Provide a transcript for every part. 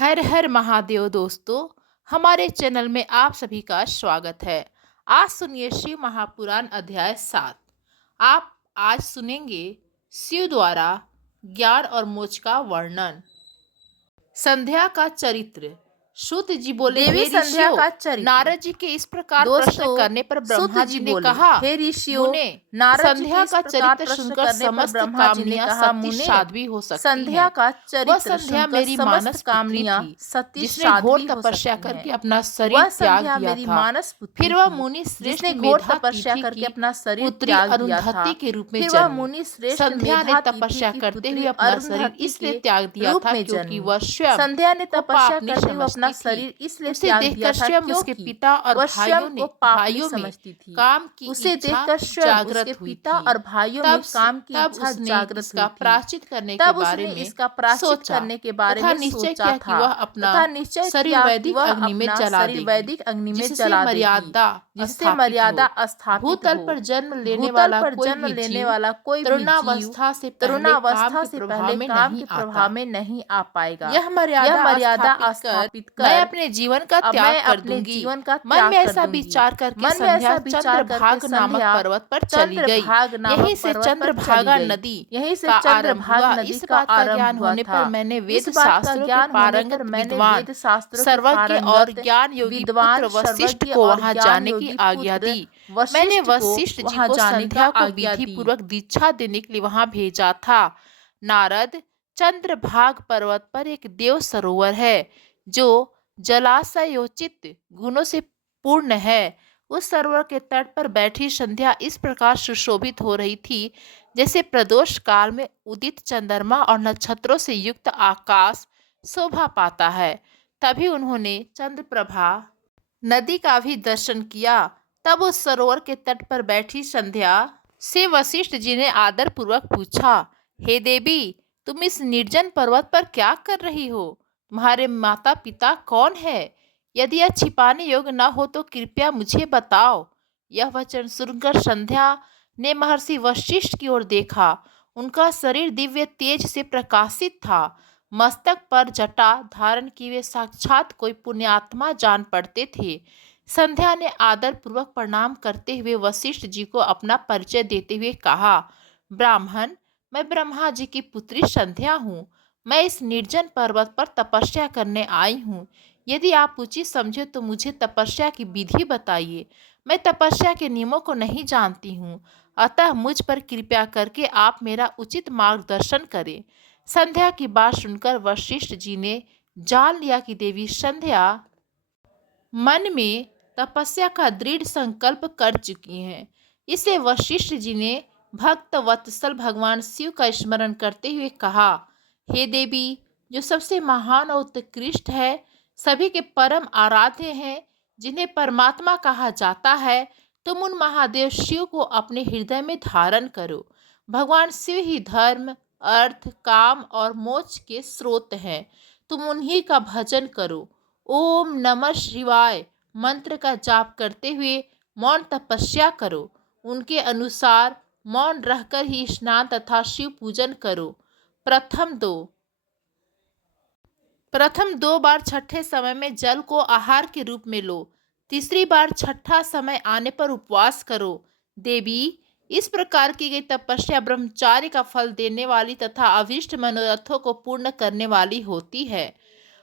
हर हर महादेव दोस्तों। हमारे चैनल में आप सभी का स्वागत है। आज सुनिए शिव महापुराण अध्याय 7। आप आज सुनेंगे शिव द्वारा ज्ञान और मोक्ष का वर्णन। संध्या का चरित्र। सूत जी बोले, देवी हे संध्या ऋषियों, का चरित्र। नारद जी के इस प्रकार प्रश्न दोस्तों, करने पर सूत ब्रह्मा जी जी ने बोले, कहा, हे ऋषियों, मुने, नारद जी के संध्या इस का प्रकार चरित्र प्रश्न सुनकर करने पर समस्त ब्रह्मा जी ने कामनियां कहा, सती मुने, साध्वी हो सकती संध्या हैं। का वह चरित्र संध्या सुनकर मेरी समस्त मानस पुत्री कामनियां थी, सती जिसने घोर साध्वी हो तपस्या सकती करके हैं। अपना शरीर वह त्याग संध्या दिया मेरी था। मानस पुत्री फिर वह थी, मुनि श्रेष्ठ जिसने घोर मेधा तपस्या तिथि करके की अपना शरीर पुत्री त्याग दिया था। अरुंधति के रूप में फिर वह जन्मी। मुनि श्रेष्ठ संध्या ने मेधा तिथि तपस्या की करते पुत्री हुए अपना शरीर अरुंधति इसलिए के त्याग दिया रूप था में क्योंकि जन्मी। वह स्वयं संध्या ने को तपस्या पाप नहीं करते हुए अपना समझती थी। शरीर इसलिए उसे त्याग देखकर दिया था स्वयं उसके क्योंकि पिता और वह स्वयं को पापनी भाइयों में समझती थी। काम की उसे इच्छा देखकर स्वयं उसके जागृत हुई पिता थी। और भाइयों में काम की तब इच्छा उसने जागृत इसका हुई थी। प्रायश्चित करने के तब बारे उसने में इसका प्रायश्चित सोचा करने के बारे तथा में निश्चय सोचा किया कि था वह अपना तथा निश्चय शरीर किया कि वैदिक वह अग्नि में अपना जला शरीर देगी, वैदिक अग्नि में जिससे जला देगी, मर्यादा जिससे स्थापित हो। मर्यादा स्थापित भूतल हो। पर जन्म लेने भूतल वाला पर कोई जन्म भी लेने जीव वाला कोई भी जीव तरुणावस्था से पहले काम तरुणावस्था के से प्रभाव पहले में काम नहीं के आता। प्रभाव में नहीं आ पाएगा। यह यह मर्यादा मर्यादा स्थापित कर स्थापित मैं कर अपने जीवन का अब त्याग मैं कर अपने दूंगी। जीवन का मन त्याग में कर ऐसा दूंगी। विचार करके मन में संध्या ऐसा विचार करके चंद्रभाग नामक संध्या पर्वत पर चली गई। चंद्रभाग यहीं नामक से पर्वत पर चली चंद्रभागा गई। नदी यहीं से का आरंभ चंद्रभाग हुआ। नदी इस का बात का आरंभ ज्ञान हुआ होने पर था। मैंने इस वेद बात का शास्त्रों के ज्ञान होने पर पारंगत मैंने विद्वान, वेद शास्त्रों के सर्वज्ञ और पारंगत ज्ञान योगी पुत्र विद्वान, वशिष्ठ सर्वज्ञ को और वहां ज्ञान जाने की योगी आज्ञा पुत्र दी। मैंने वशिष्ठ को वशिष्ठ जी वहां को जाने का संध्या को आज्ञा विधि दी। पूर्वक दीक्षा देने के लिए वहां भेजा था। नारद, चंद्रभाग पर्वत पर एक देव सरोवर है जो जलाशयोचित गुणों से पूर्ण है। उस सरोवर के तट पर बैठी संध्या इस प्रकार सुशोभित हो रही थी जैसे प्रदोष काल में उदित चंद्रमा और नक्षत्रों से युक्त आकाश शोभा पाता है। तभी उन्होंने चंद्रप्रभा नदी का भी दर्शन किया। तब उस सरोवर के तट पर बैठी संध्या से वशिष्ठ जी ने आदर पूर्वक पूछा, हे देवी, तुम इस निर्जन पर्वत पर क्या कर रही हो? तुम्हारे माता पिता कौन है? यदि यह छिपाने योग्य न हो तो कृपया मुझे बताओ। यह वचन सुनकर संध्या ने महर्षि वशिष्ठ की ओर देखा। उनका शरीर दिव्य तेज से प्रकाशित था। मस्तक पर जटा धारण किए वे साक्षात कोई पुण्यात्मा जान पड़ते थे। संध्या ने आदर पूर्वक प्रणाम करते हुए वशिष्ठ जी को अपना परिचय देते हुए कहा, ब्राह्मण, मैं ब्रह्मा जी की पुत्री संध्या हूँ। मैं इस निर्जन पर्वत पर तपस्या करने आई हूँ। यदि आप उचित समझे तो मुझे तपस्या की विधि बताइए। मैं तपस्या के नियमों को नहीं जानती हूँ, अतः मुझ पर कृपया करके आप मेरा उचित मार्गदर्शन करें। संध्या की बात सुनकर वशिष्ठ जी ने जान लिया कि देवी संध्या मन में तपस्या का दृढ़ संकल्प कर चुकी हैं। इसे वशिष्ठ जी ने भक्त वत्सल भगवान शिव का स्मरण करते हुए कहा, हे देवी, जो सबसे महान और उत्कृष्ट है, सभी के परम आराध्य हैं, जिन्हें परमात्मा कहा जाता है, तुम उन महादेव शिव को अपने हृदय में धारण करो। भगवान शिव ही धर्म, अर्थ, काम और मोक्ष के स्रोत हैं। तुम उन्हीं का भजन करो। ओम नमः शिवाय मंत्र का जाप करते हुए मौन तपस्या करो। उनके अनुसार मौन रहकर ही स्नान तथा शिव पूजन करो। प्रथम दो बार छठे समय में जल को आहार के रूप में लो। तीसरी बार छठा समय आने पर उपवास करो। देवी, इस प्रकार की गई तपस्या ब्रह्मचार्य का फल देने वाली तथा अभीष्ट मनोरथों को पूर्ण करने वाली होती है।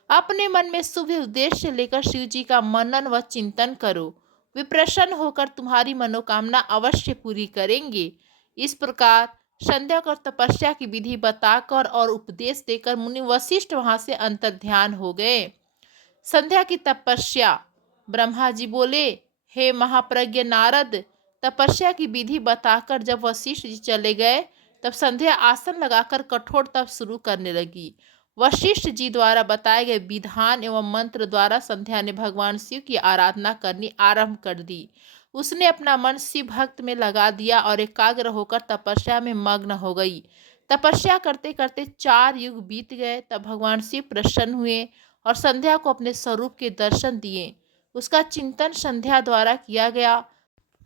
अपने मन में शुभ उद्देश्य लेकर शिव जी का मनन व चिंतन करो। वे प्रसन्न होकर तुम्हारी मनोकामना अवश्य पूरी करेंगे। इस प्रकार संध्या को तपस्या की विधि बताकर और उपदेश देकर मुनि वशिष्ठ वहां से अंतर्ध्यान हो गए। संध्या की तपस्या। ब्रह्मा जी बोले, हे महाप्रज्ञ नारद, तपस्या की विधि बताकर जब वशिष्ठ जी चले गए तब संध्या आसन लगाकर कठोर तप शुरू करने लगी। वशिष्ठ जी द्वारा बताए गए विधान एवं मंत्र द्वारा संध्या ने भगवान शिव की आराधना करनी आरंभ कर दी। उसने अपना मन शिव भक्त में लगा दिया और एकाग्र होकर तपस्या में मग्न हो गई। तपस्या करते करते 4 युग बीत गए। तब भगवान शिव प्रसन्न हुए और संध्या को अपने स्वरूप के दर्शन दिए। उसका चिंतन संध्या द्वारा किया गया।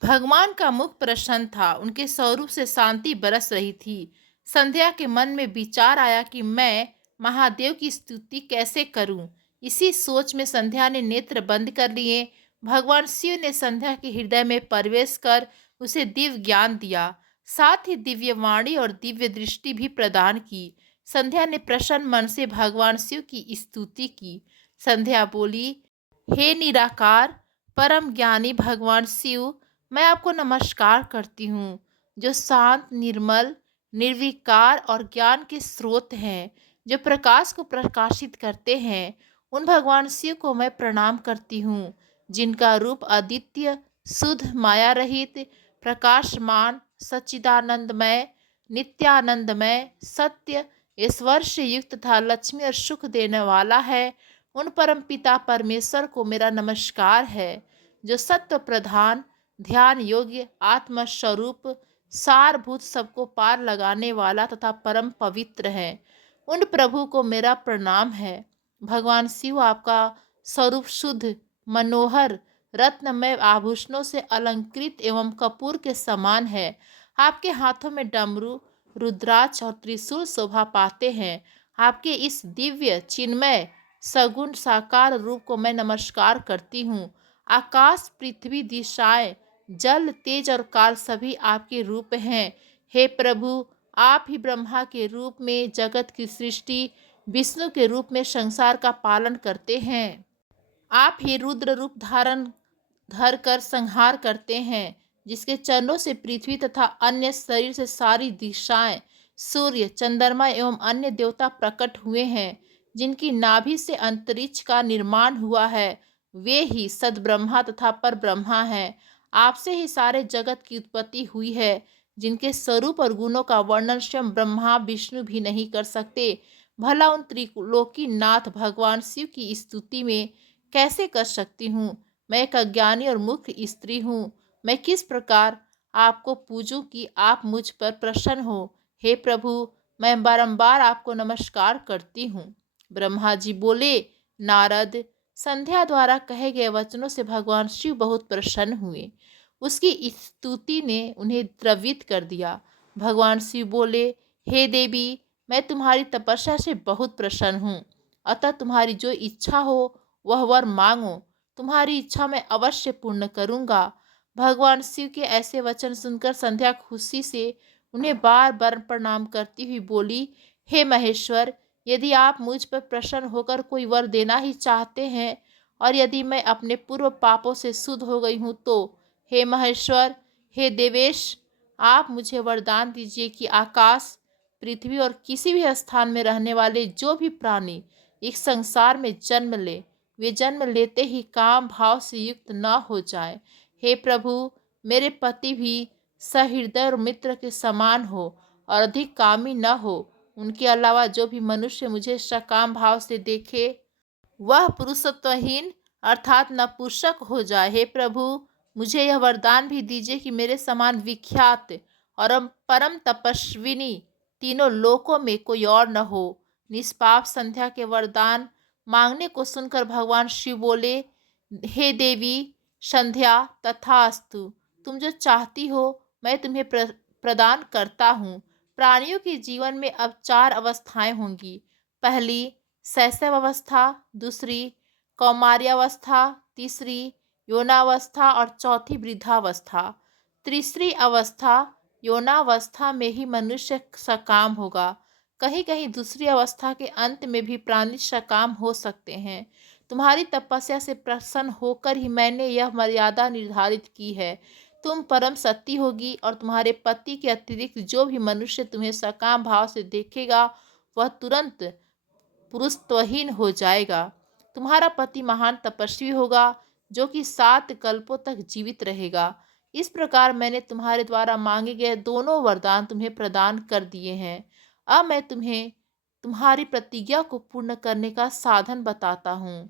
भगवान का मुख प्रसन्न था। उनके स्वरूप से शांति बरस रही थी। संध्या के मन में विचार आया कि मैं महादेव की स्तुति कैसे करूं? इसी सोच में संध्या ने नेत्र बंद कर लिए। भगवान शिव ने संध्या के हृदय में प्रवेश कर उसे दिव्य ज्ञान दिया, साथ ही दिव्य वाणी और दिव्य दृष्टि भी प्रदान की। संध्या ने प्रसन्न मन से भगवान शिव की स्तुति की। संध्या बोली, हे निराकार परम ज्ञानी भगवान शिव, मैं आपको नमस्कार करती हूँ, जो शांत, निर्मल, निर्विकार और ज्ञान के स्रोत हैं, जो प्रकाश को प्रकाशित करते हैं। उन भगवान शिव को मैं प्रणाम करती हूँ, जिनका रूप अद्वितीय, शुद्ध, माया रहित, प्रकाशमान, सच्चिदानंदमय, नित्यानंदमय, सत्य, ईश्वर से युक्त तथा लक्ष्मी और सुख देने वाला है। उन परम पिता परमेश्वर को मेरा नमस्कार है, जो सत्व प्रधान, ध्यान योग्य, आत्म स्वरूप, सारभूत, सबको पार लगाने वाला तथा परम पवित्र है। उन प्रभु को मेरा प्रणाम है। भगवान शिव आपका स्वरूप शुद्ध, मनोहर, रत्नमय आभूषणों से अलंकृत एवं कपूर के समान है। आपके हाथों में डमरू, रुद्राक्ष और त्रिशूल शोभा पाते हैं। आपके इस दिव्य, चिन्मय, सगुण साकार रूप को मैं नमस्कार करती हूँ। आकाश, पृथ्वी, दिशाएं, जल, तेज और काल सभी आपके रूप हैं। हे प्रभु, आप ही ब्रह्मा के रूप में जगत की सृष्टि, विष्णु के रूप में संसार का पालन करते हैं। आप ही रुद्र रूप धारण धर कर संहार करते हैं, जिसके चरणों से पृथ्वी तथा अन्य शरीर से सारी दिशाएं, सूर्य, चंद्रमा एवं अन्य देवता प्रकट हुए हैं। जिनकी नाभि से अंतरिक्ष का निर्माण हुआ है, वे ही सद्ब्रह्मा तथा पर ब्रह्मा हैं। आपसे ही सारे जगत की उत्पत्ति हुई है, जिनके स्वरूप और गुणों का वर्णन स्वयं ब्रह्मा विष्णु भी नहीं कर सकते। भला उन त्रिलोकी नाथ भगवान शिव की स्तुति में कैसे कर सकती हूँ? मैं एक अज्ञानी और मूर्ख स्त्री हूँ। मैं किस प्रकार आपको पूजूं कि आप मुझ पर प्रसन्न हो? हे प्रभु, मैं बारंबार आपको नमस्कार करती हूँ। ब्रह्मा जी बोले, नारद, संध्या द्वारा कहे गए वचनों से भगवान शिव बहुत प्रसन्न हुए। उसकी स्तुति ने उन्हें द्रवित कर दिया। भगवान शिव बोले, हे देवी, मैं तुम्हारी तपस्या से बहुत प्रसन्न हूँ, अतः तुम्हारी जो इच्छा हो वह वर मांगो। तुम्हारी इच्छा मैं अवश्य पूर्ण करूँगा। भगवान शिव के ऐसे वचन सुनकर संध्या खुशी से उन्हें बार बार प्रणाम करती हुई बोली, हे महेश्वर, यदि आप मुझ पर प्रसन्न होकर कोई वर देना ही चाहते हैं, और यदि मैं अपने पूर्व पापों से शुद्ध हो गई हूँ, तो हे महेश्वर, हे देवेश, आप मुझे वरदान दीजिए कि आकाश, पृथ्वी और किसी भी स्थान में रहने वाले जो भी प्राणी इस संसार में जन्म ले, वे जन्म लेते ही काम भाव से युक्त न हो जाए। हे प्रभु, मेरे पति भी सहृदय और मित्र के समान हो और अधिक कामी न हो। उनके अलावा जो भी मनुष्य मुझे सकाम भाव से देखे, वह पुरुषत्वहीन अर्थात नपुंसक हो जाए। हे प्रभु, मुझे यह वरदान भी दीजिए कि मेरे समान विख्यात और परम तपस्विनी तीनों लोकों में कोई और न हो। निष्पाप संध्या के वरदान मांगने को सुनकर भगवान शिव बोले, हे देवी संध्या, तथास्तु। तुम जो चाहती हो मैं तुम्हें प्रदान करता हूँ। प्राणियों के जीवन में अब 4 अवस्थाएं होंगी। पहली शैशव अवस्था, दूसरी कौमार्यावस्था, तीसरी यौनावस्था और चौथी वृद्धावस्था। तीसरी अवस्था यौनावस्था में ही मनुष्य सकाम होगा। कहीं कहीं दूसरी अवस्था के अंत में भी प्राणी सकाम हो सकते हैं। तुम्हारी तपस्या से प्रसन्न होकर ही मैंने यह मर्यादा निर्धारित की है। तुम परम सती होगी और तुम्हारे पति के अतिरिक्त जो भी मनुष्य तुम्हें सकाम भाव से देखेगा, वह तुरंत पुरुषत्वहीन हो जाएगा। तुम्हारा पति महान तपस्वी होगा, जो कि 7 कल्पों तक जीवित रहेगा। इस प्रकार मैंने तुम्हारे द्वारा मांगे गए दोनों वरदान तुम्हें प्रदान कर दिए हैं। अब मैं तुम्हें तुम्हारी प्रतिज्ञा को पूर्ण करने का साधन बताता हूँ।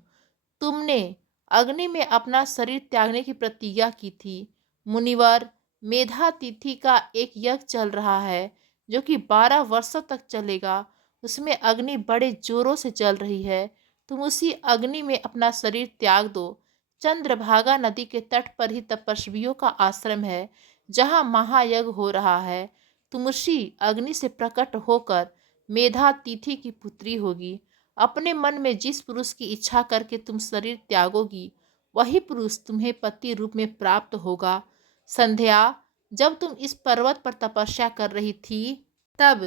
तुमने अग्नि में अपना शरीर त्यागने की प्रतिज्ञा की थी। मुनिवर, मेधा तिथि का एक यज्ञ चल रहा है, जो कि 12 वर्षों तक चलेगा। उसमें अग्नि बड़े जोरों से जल रही है। तुम उसी अग्नि में अपना शरीर त्याग दो। चंद्रभागा नदी के तट पर ही तपस्वियों का आश्रम है, जहाँ महायज्ञ हो रहा है। तुम उसी अग्नि से प्रकट होकर मेधातिथि की पुत्री होगी। अपने मन में जिस पुरुष की इच्छा करके तुम शरीर त्यागोगी, वही पुरुष तुम्हें पति रूप में प्राप्त होगा। संध्या, जब तुम इस पर्वत पर तपस्या कर रही थी, तब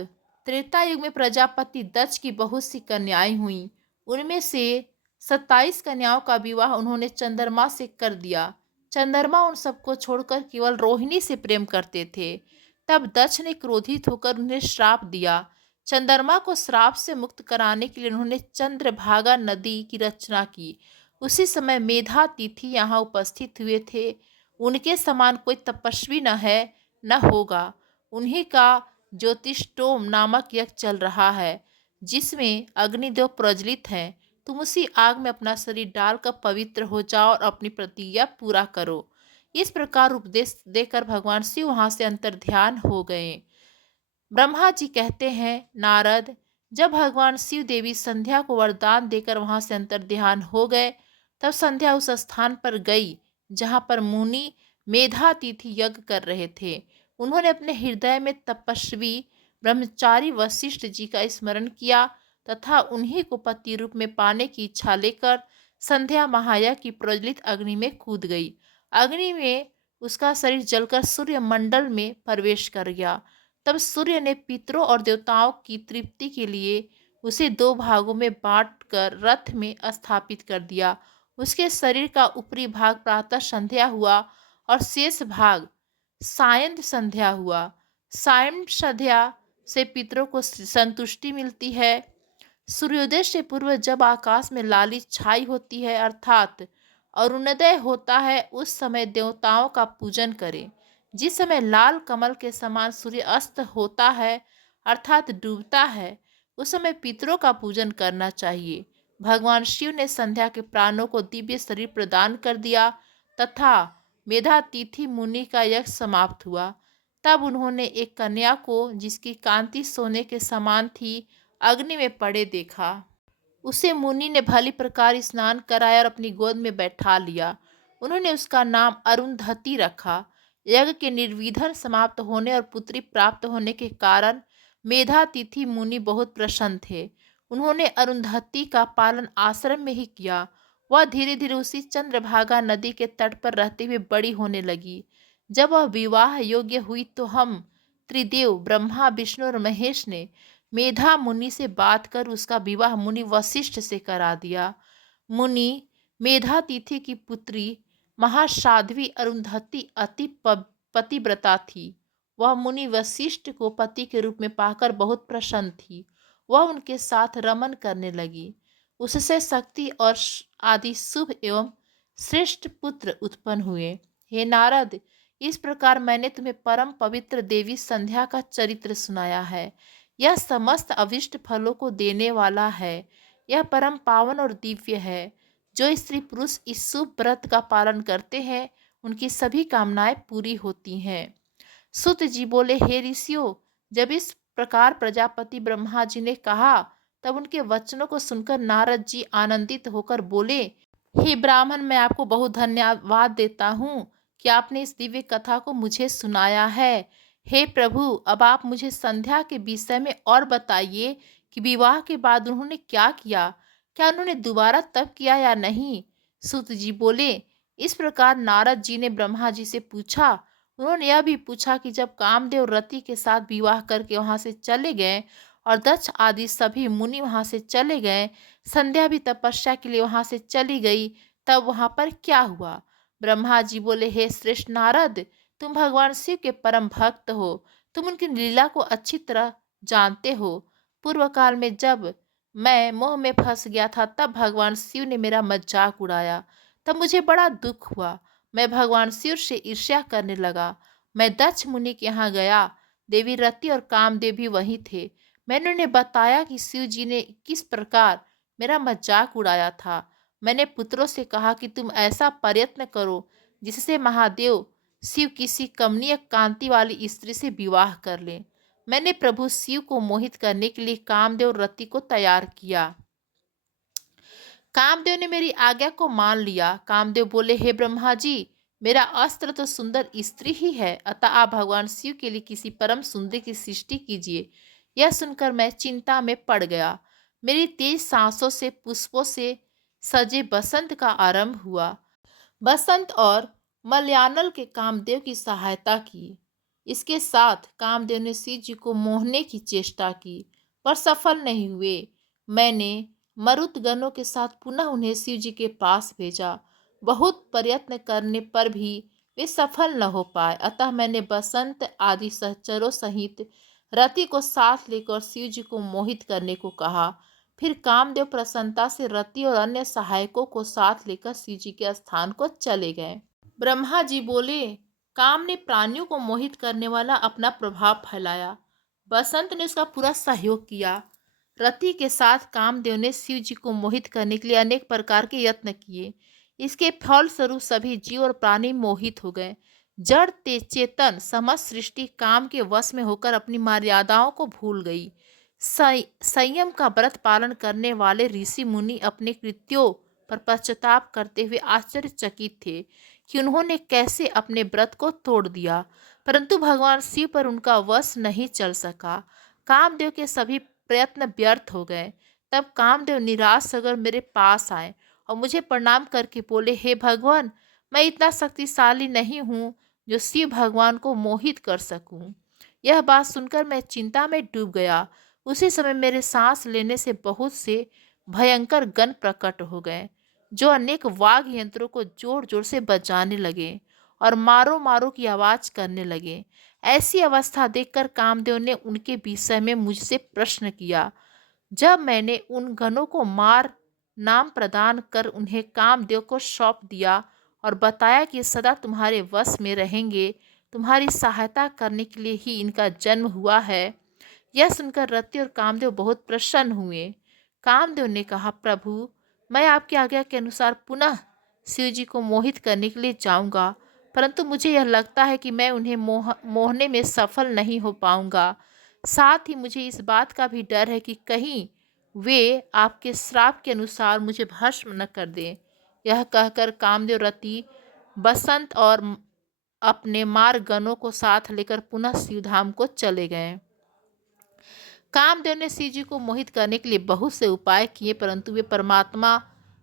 त्रेता युग में प्रजापति दक्ष की बहुत सी कन्याएं हुईं। उनमें से 27 कन्याओं का विवाह उन्होंने चंद्रमा से कर दिया। चंद्रमा उन सबको छोड़कर केवल रोहिणी से प्रेम करते थे। तब दक्ष ने क्रोधित होकर उन्हें श्राप दिया। चंद्रमा को श्राप से मुक्त कराने के लिए उन्होंने चंद्रभागा नदी की रचना की। उसी समय मेधातिथि यहाँ उपस्थित हुए थे। उनके समान कोई तपस्वी न है, न होगा। उन्हीं का ज्योतिष्टोम नामक यज्ञ चल रहा है, जिसमें अग्निदेव प्रज्वलित हैं। तुम उसी आग में अपना शरीर डालकर पवित्र हो जाओ और अपनी प्रतिज्ञा पूरा करो। इस प्रकार उपदेश देकर भगवान शिव वहां से अंतर्ध्यान हो गए। ब्रह्मा जी कहते हैं, नारद, जब भगवान शिव देवी संध्या को वरदान देकर वहां से अंतर्ध्यान हो गए, तब संध्या उस स्थान पर गई जहां पर मुनि मेधातिथि यज्ञ कर रहे थे। उन्होंने अपने हृदय में तपस्वी ब्रह्मचारी वशिष्ठ जी का स्मरण किया तथा उन्हीं को पति रूप में पाने की इच्छा लेकर संध्या महायज्ञ की प्रज्वलित अग्नि में कूद गई। अग्नि में उसका शरीर जलकर सूर्य मंडल में प्रवेश कर गया। तब सूर्य ने पितरों और देवताओं की तृप्ति के लिए उसे 2 भागों में बांटकर रथ में स्थापित कर दिया। उसके शरीर का ऊपरी भाग प्रातः संध्या हुआ और शेष भाग सायं संध्या हुआ। सायं संध्या से पितरों को संतुष्टि मिलती है। सूर्योदय से पूर्व जब आकाश में लाली छाई होती है, अर्थात अरुणोदय होता है, उस समय देवताओं का पूजन करें। जिस समय लाल कमल के समान सूर्य अस्त होता है, अर्थात डूबता है, उस समय पितरों का पूजन करना चाहिए। भगवान शिव ने संध्या के प्राणों को दिव्य शरीर प्रदान कर दिया तथा मेधातिथि मुनि का यज्ञ समाप्त हुआ। तब उन्होंने एक कन्या को, जिसकी कांति सोने के समान थी, अग्नि में पड़े देखा। उसे मुनि ने भली प्रकार स्नान कराया और अपनी गोद में बैठा लिया। उन्होंने उसका नाम अरुंधति रखा। यज्ञ के निर्विघ्न समाप्त होने और पुत्री प्राप्त होने के कारण मेधातिथि मुनि बहुत प्रसन्न थे। उन्होंने अरुंधति का पालन आश्रम में ही किया। वह धीरे धीरे उसी चंद्रभागा नदी के तट पर रहते हुए बड़ी होने लगी। जब वह विवाह योग्य हुई तो हम त्रिदेव ब्रह्मा, विष्णु और महेश ने मेधा मुनि से बात कर उसका विवाह मुनि वशिष्ठ से करा दिया। मुनि मेधातिथि की पुत्री महासाध्वी अरुंधति अति पतिव्रता थी। वह मुनि वशिष्ठ को पति के रूप में पाकर बहुत प्रसन्न थी। वह उनके साथ रमन करने लगी। उससे शक्ति और आदि शुभ एवं श्रेष्ठ पुत्र उत्पन्न हुए। हे नारद, इस प्रकार मैंने तुम्हें परम पवित्र देवी संध्या का चरित्र सुनाया है। यह समस्त अभिष्ट फलों को देने वाला है। यह परम पावन और दिव्य है। जो स्त्री पुरुष इस शुभ व्रत का पालन करते हैं, उनकी सभी कामनाएं पूरी होती हैं। सुत जी बोले, हे ऋषियों, जब इस प्रकार प्रजापति ब्रह्मा जी ने कहा, तब उनके वचनों को सुनकर नारद जी आनंदित होकर बोले, हे ब्राह्मण, मैं आपको बहुत धन्यवाद देता हूँ कि आपने इस दिव्य कथा को मुझे सुनाया है। हे प्रभु, अब आप मुझे संध्या के विषय में और बताइए कि विवाह के बाद उन्होंने क्या किया। क्या उन्होंने दोबारा तप किया या नहीं? सूत जी बोले, इस प्रकार नारद जी ने ब्रह्मा जी से पूछा। उन्होंने यह भी पूछा कि जब कामदेव रति के साथ विवाह करके वहां से चले गए और दक्ष आदि सभी मुनि वहां से चले गए, संध्या भी तपस्या के लिए वहां से चली गई, तब वहां पर क्या हुआ? ब्रह्मा जी बोले, हे श्रेष्ठ नारद, तुम भगवान शिव के परम भक्त हो। तुम उनकी लीला को अच्छी तरह जानते हो। पूर्व काल में जब मैं मोह में फंस गया था, तब भगवान शिव ने मेरा मजाक उड़ाया। तब मुझे बड़ा दुख हुआ। मैं भगवान शिव से ईर्ष्या करने लगा। मैं दक्ष मुनि के यहाँ गया। देवी रति और कामदेव भी वहीं थे। मैंने उन्हें बताया कि शिव जी ने किस प्रकार मेरा मजाक उड़ाया था। मैंने पुत्रों से कहा कि तुम ऐसा प्रयत्न करो जिससे महादेव शिव किसी कमनीय कांति वाली स्त्री से विवाह कर ले। मैंने प्रभु शिव को मोहित करने के लिए कामदेव रति को तैयार किया। कामदेव ने मेरी आज्ञा को मान लिया। कामदेव बोले, हे ब्रह्मा जी, मेरा अस्त्र तो सुंदर स्त्री ही है, अतः आप भगवान शिव के लिए किसी परम सुंदर की सृष्टि कीजिए। यह सुनकर मैं चिंता में पड़ गया। मेरी तेज सांसों से पुष्पों से सजे बसंत का आरंभ हुआ। बसंत और मलयानल के कामदेव की सहायता की। इसके साथ कामदेव ने शिव जी को मोहने की चेष्टा की, पर सफल नहीं हुए। मैंने मरुतगणों के साथ पुनः उन्हें शिव जी के पास भेजा। बहुत प्रयत्न करने पर भी वे सफल न हो पाए। अतः मैंने बसंत आदि सहचरों सहित रति को साथ लेकर शिव जी को मोहित करने को कहा। फिर कामदेव प्रसन्नता से रति और अन्य सहायकों को साथ लेकर शिव जी के स्थान को चले गए। ब्रह्मा जी बोले, काम ने प्राणियों को मोहित करने वाला अपना प्रभाव फैलाया। बसंत ने उसका पूरा सहयोग किया। रति के साथ कामदेव ने शिव जी को मोहित करने के लिए अनेक प्रकार के यत्न किए। इसके फलस्वरूप सभी जीव और प्राणी मोहित हो गए। जड़ चेतन समस्त सृष्टि काम के वश में होकर अपनी मर्यादाओं को भूल गई। संयम का व्रत पालन करने वाले ऋषि मुनि अपने कृत्यों पर पश्चाताप करते हुए आश्चर्यचकित थे कि उन्होंने कैसे अपने व्रत को तोड़ दिया, परंतु भगवान शिव पर उनका वश नहीं चल सका। कामदेव के सभी प्रयत्न व्यर्थ हो गए। तब कामदेव निराश होकर मेरे पास आए और मुझे प्रणाम करके बोले, हे भगवान, मैं इतना शक्तिशाली नहीं हूँ जो शिव भगवान को मोहित कर सकूं। यह बात सुनकर मैं चिंता में डूब गया। उसी समय मेरे सांस लेने से बहुत से भयंकर गण प्रकट हो गए, जो अनेक वाद्य यंत्रों को जोर जोर से बजाने लगे और मारो मारो की आवाज करने लगे। ऐसी अवस्था देखकर कामदेव ने उनके विषय में मुझसे प्रश्न किया। जब मैंने उन गणों को मार नाम प्रदान कर उन्हें कामदेव को सौंप दिया और बताया कि सदा तुम्हारे वश में रहेंगे, तुम्हारी सहायता करने के लिए ही इनका जन्म हुआ है, यह सुनकर रति और कामदेव बहुत प्रसन्न हुए। कामदेव ने कहा, प्रभु, मैं आपकी आज्ञा के अनुसार पुनः शिव जी को मोहित करने के लिए जाऊंगा, परंतु मुझे यह लगता है कि मैं उन्हें मोहने में सफल नहीं हो पाऊंगा। साथ ही मुझे इस बात का भी डर है कि कहीं वे आपके श्राप के अनुसार मुझे भस्म न कर दें। यह कहकर कामदेव रति, बसंत और अपने मार्गगणों को साथ लेकर पुनः शिवधाम को चले गए। कामदेव ने शिव जी को मोहित करने के लिए बहुत से उपाय किए, परंतु वे परमात्मा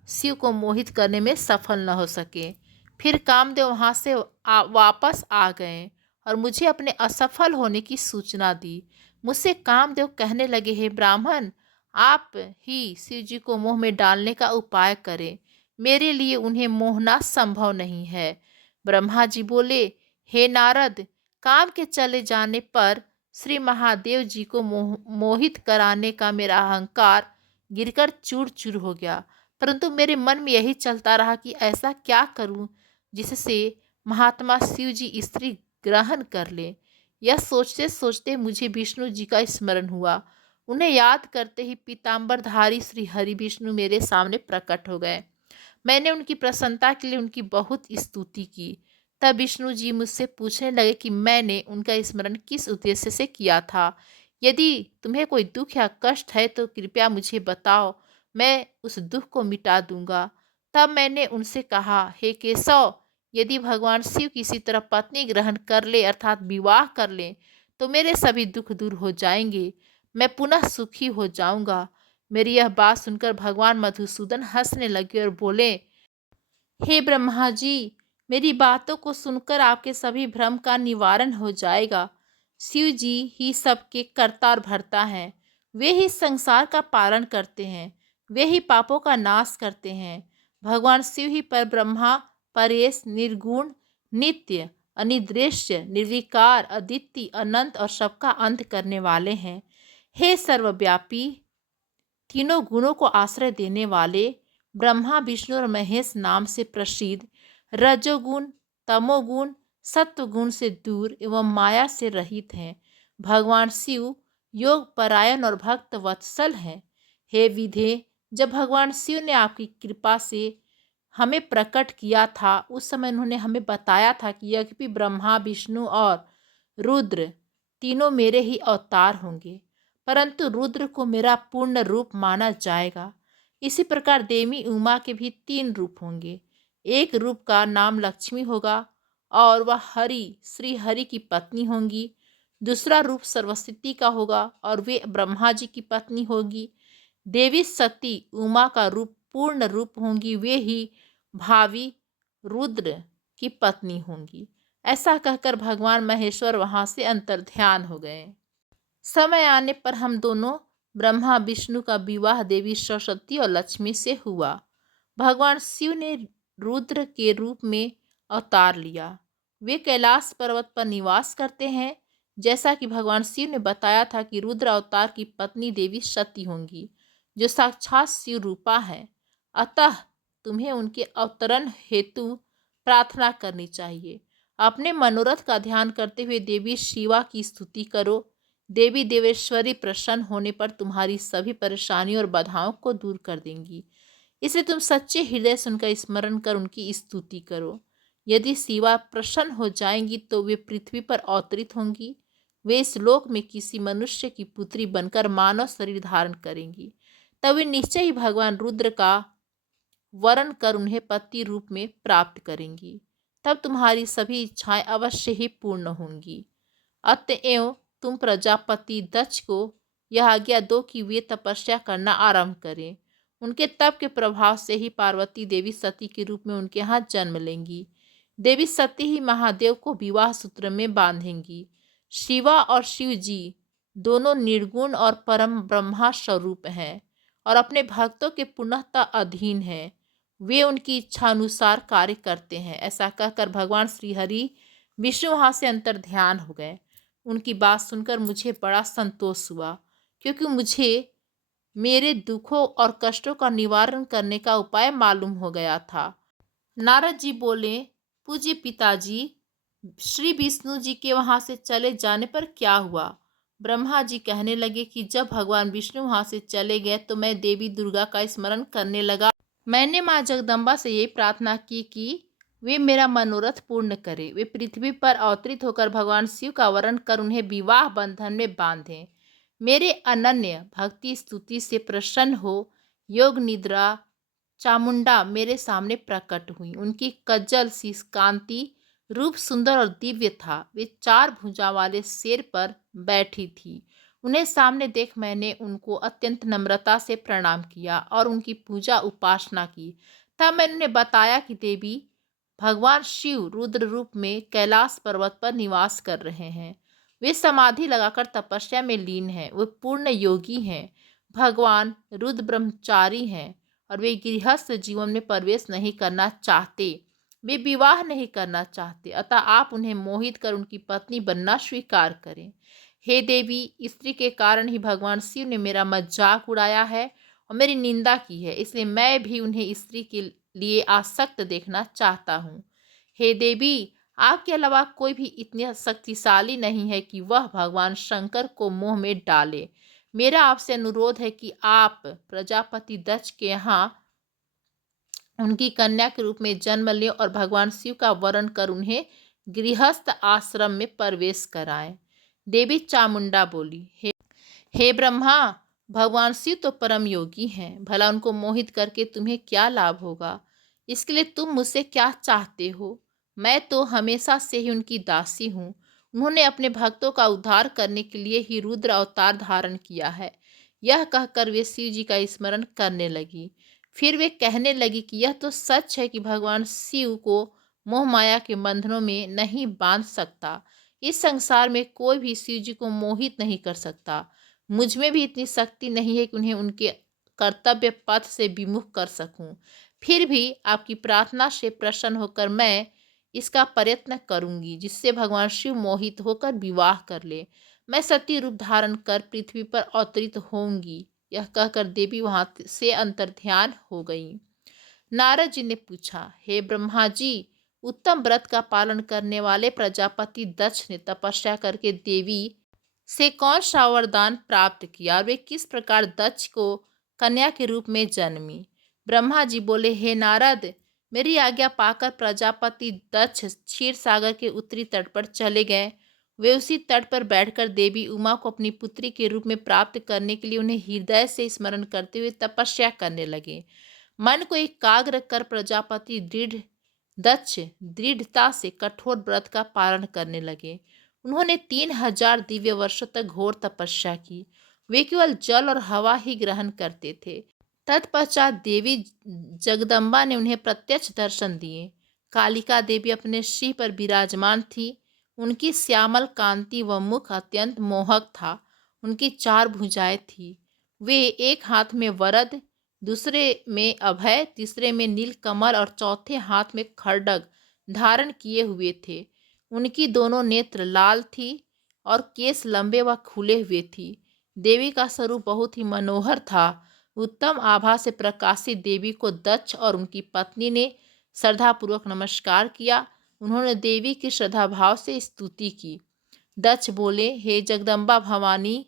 शिव को मोहित करने में सफल न हो सके। फिर कामदेव वहां से वापस आ गए और मुझे अपने असफल होने की सूचना दी। मुझसे कामदेव कहने लगे, हे ब्राह्मण, आप ही शिव जी को मोह में डालने का उपाय करें। मेरे लिए उन्हें मोहना संभव नहीं है। ब्रह्मा जी बोले, हे नारद, काम के चले जाने पर श्री महादेव जी को मोहित कराने का मेरा अहंकार गिरकर चूर चूर हो गया, परंतु मेरे मन में यही चलता रहा कि ऐसा क्या करूं जिससे महात्मा शिव जी स्त्री ग्रहण कर ले। यह सोचते सोचते मुझे विष्णु जी का स्मरण हुआ। उन्हें याद करते ही पीताम्बरधारी श्री हरि विष्णु मेरे सामने प्रकट हो गए। मैंने उनकी प्रसन्नता के लिए उनकी बहुत स्तुति की। तब विष्णु जी मुझसे पूछने लगे कि मैंने उनका स्मरण किस उद्देश्य से किया था। यदि तुम्हें कोई दुख या कष्ट है तो कृपया मुझे बताओ, मैं उस दुख को मिटा दूंगा। तब मैंने उनसे कहा, हे केशव, यदि भगवान शिव किसी तरह पत्नी ग्रहण कर ले अर्थात विवाह कर ले तो मेरे सभी दुख दूर हो जाएंगे, मैं पुनः सुखी हो जाऊंगा। मेरी यह बात सुनकर भगवान मधुसूदन हंसने लगे और बोले, हे ब्रह्मा जी, मेरी बातों को सुनकर आपके सभी भ्रम का निवारण हो जाएगा। शिव जी ही सबके कर्ता और भर्ता हैं। वे ही संसार का पालन करते हैं, वे ही पापों का नाश करते हैं। भगवान शिव ही पर ब्रह्मा, परेश, निर्गुण, नित्य, अनिदृश्य, निर्विकार, अद्वितीय, अनंत और सबका अंत करने वाले हैं। हे सर्वव्यापी, तीनों गुणों को आश्रय देने वाले, ब्रह्मा, विष्णु और महेश नाम से प्रसिद्ध, रजोगुण, तमोगुण, सत्वगुण से दूर एवं माया से रहित हैं। भगवान शिव योग परायण और भक्त वत्सल हैं। हे विधे, जब भगवान शिव ने आपकी कृपा से हमें प्रकट किया था, उस समय उन्होंने हमें बताया था कि यद्यपि ब्रह्मा, विष्णु और रुद्र तीनों मेरे ही अवतार होंगे, परंतु रुद्र को मेरा पूर्ण रूप माना जाएगा। इसी प्रकार देवी उमा के भी 3 रूप होंगे। एक रूप का नाम लक्ष्मी होगा और वह हरि, श्री हरि की पत्नी होंगी। दूसरा रूप सरस्वती का होगा और वे ब्रह्मा जी की पत्नी होगी। देवी सती उमा का रूप पूर्ण रूप होंगी, वे ही भावी रुद्र की पत्नी होंगी। ऐसा कहकर भगवान महेश्वर वहां से अंतर्ध्यान हो गए। समय आने पर हम दोनों ब्रह्मा विष्णु का विवाह देवी सरस्वती और लक्ष्मी से हुआ। भगवान शिव ने रुद्र के रूप में अवतार लिया। वे कैलाश पर्वत पर निवास करते हैं। जैसा कि भगवान शिव ने बताया था कि रुद्र अवतार की पत्नी देवी सती होंगी, जो साक्षात शिव रूपा है। अतः तुम्हें उनके अवतरण हेतु प्रार्थना करनी चाहिए। अपने मनोरथ का ध्यान करते हुए देवी शिवा की स्तुति करो। देवी देवेश्वरी प्रसन्न होने पर तुम्हारी सभी परेशानियों और बाधाओं को दूर कर देंगी। इसलिए तुम सच्चे हृदय से उनका स्मरण कर उनकी स्तुति करो। यदि शिवा प्रसन्न हो जाएंगी तो वे पृथ्वी पर अवतरित होंगी। वे इस लोक में किसी मनुष्य की पुत्री बनकर मानव शरीर धारण करेंगी। तब वे निश्चय ही भगवान रुद्र का वरण कर उन्हें पति रूप में प्राप्त करेंगी। तब तुम्हारी सभी इच्छाएं अवश्य ही पूर्ण होंगी। अतएव तुम प्रजापति दक्ष को यह आज्ञा दो कि वे तपस्या करना आरंभ करें। उनके तप के प्रभाव से ही पार्वती देवी सती के रूप में उनके यहाँ जन्म लेंगी। देवी सती ही महादेव को विवाह सूत्र में बांधेंगी। शिवा और शिव जी दोनों निर्गुण और परम ब्रह्मा स्वरूप हैं और अपने भक्तों के पुनःतः अधीन हैं। वे उनकी इच्छा अनुसार कार्य करते हैं। ऐसा कहकर भगवान श्रीहरि विष्णु वहाँ से अंतर्ध्यान हो गए। उनकी बात सुनकर मुझे बड़ा संतोष हुआ, क्योंकि मुझे मेरे दुखों और कष्टों का निवारण करने का उपाय मालूम हो गया था। नारद जी बोले, पूज्य पिताजी, श्री विष्णु जी के वहां से चले जाने पर क्या हुआ? ब्रह्मा जी कहने लगे कि जब भगवान विष्णु वहां से चले गए तो मैं देवी दुर्गा का स्मरण करने लगा। मैंने माँ जगदम्बा से यही प्रार्थना की कि वे मेरा मनोरथ पूर्ण करें। वे पृथ्वी पर अवतरित होकर भगवान शिव का वरण कर उन्हें विवाह बंधन में बांधें। मेरे अनन्य भक्ति स्तुति से प्रसन्न हो योग निद्रा चामुंडा मेरे सामने प्रकट हुई। उनकी कज्जल सी कांति रूप सुंदर और दिव्य था। वे 4 भुजा वाले शेर पर बैठी थी। उन्हें सामने देख मैंने उनको अत्यंत नम्रता से प्रणाम किया और उनकी पूजा उपासना की। तब मैंने उन्हें बताया कि देवी भगवान शिव रुद्र रूप में कैलाश पर्वत पर निवास कर रहे हैं। वे समाधि लगाकर तपस्या में लीन हैं। वे पूर्ण योगी हैं। भगवान रुद्र ब्रह्मचारी हैं और वे गृहस्थ जीवन में प्रवेश नहीं करना चाहते। वे विवाह नहीं करना चाहते। अतः आप उन्हें मोहित कर उनकी पत्नी बनना स्वीकार करें। हे देवी, स्त्री के कारण ही भगवान शिव ने मेरा मजाक उड़ाया है और मेरी निंदा की है, इसलिए मैं भी उन्हें स्त्री के लिए आसक्त देखना चाहता हूँ। हे देवी, आपके अलावा कोई भी इतनी शक्तिशाली नहीं है कि वह भगवान शंकर को मोह में डाले। मेरा आपसे अनुरोध है कि आप प्रजापति दक्ष के यहाँ उनकी कन्या के रूप में जन्म लें और भगवान शिव का वरण कर उन्हें गृहस्थ आश्रम में प्रवेश कराएं। देवी चामुंडा बोली, हे ब्रह्मा, भगवान शिव तो परम योगी हैं। भला उनको मोहित करके तुम्हें क्या लाभ होगा? इसके लिए तुम मुझसे क्या चाहते हो? मैं तो हमेशा से ही उनकी दासी हूँ। उन्होंने अपने भक्तों का उद्धार करने के लिए ही रुद्र अवतार धारण किया है। यह कहकर वे शिव जी का स्मरण करने लगी। फिर वे कहने लगी कि यह तो सच है कि भगवान शिव को मोह माया के बंधनों में नहीं बांध सकता। इस संसार में कोई भी शिव जी को मोहित नहीं कर सकता। मुझ में भी इतनी शक्ति नहीं है कि उन्हें उनके कर्तव्य पथ से विमुख कर सकूं। फिर भी आपकी प्रार्थना से प्रसन्न होकर मैं इसका प्रयत्न करूंगी, जिससे भगवान शिव मोहित होकर विवाह कर ले। मैं सती रूप धारण कर पृथ्वी पर अवतरित होंगी। यह कहकर देवी वहां से अंतर्ध्यान हो गई। नारद जी ने पूछा, हे ब्रह्मा जी, उत्तम व्रत का पालन करने वाले प्रजापति दक्ष ने तपस्या करके देवी से कौन सा वरदान प्राप्त किया और वे किस प्रकार दक्ष को कन्या के रूप में जन्मी? ब्रह्मा जी बोले, हे नारद, मेरी आज्ञा पाकर प्रजापति दक्ष क्षीर सागर के उत्तरी तट पर चले गए। वे उसी तट पर बैठकर देवी उमा को अपनी पुत्री के रूप में प्राप्त करने के लिए उन्हें हृदय से स्मरण करते हुए तपस्या करने लगे। मन को एकाग्र कर प्रजापति दृढ़ता से कठोर व्रत का पालन करने लगे। उन्होंने 3000 दिव्य वर्षों तक घोर तपस्या की। वे केवल जल और हवा ही ग्रहण करते थे। तत्पश्चात देवी जगदम्बा ने उन्हें प्रत्यक्ष दर्शन दिए। कालिका देवी अपने सिंह पर विराजमान थी। उनकी श्यामल कांति व मुख अत्यंत मोहक था। उनकी 4 भुजाएं थी। वे एक हाथ में वरद, दूसरे में अभय, तीसरे में नीलकमल और चौथे हाथ में खड्ग धारण किए हुए थे। उनकी दोनों नेत्र लाल थी और केस लंबे व खुले हुए थी। देवी का स्वरूप बहुत ही मनोहर था। उत्तम आभा से प्रकाशित देवी को दक्ष और उनकी पत्नी ने श्रद्धापूर्वक नमस्कार किया। उन्होंने देवी की श्रद्धा भाव से स्तुति की। दक्ष बोले, हे जगदम्बा भवानी,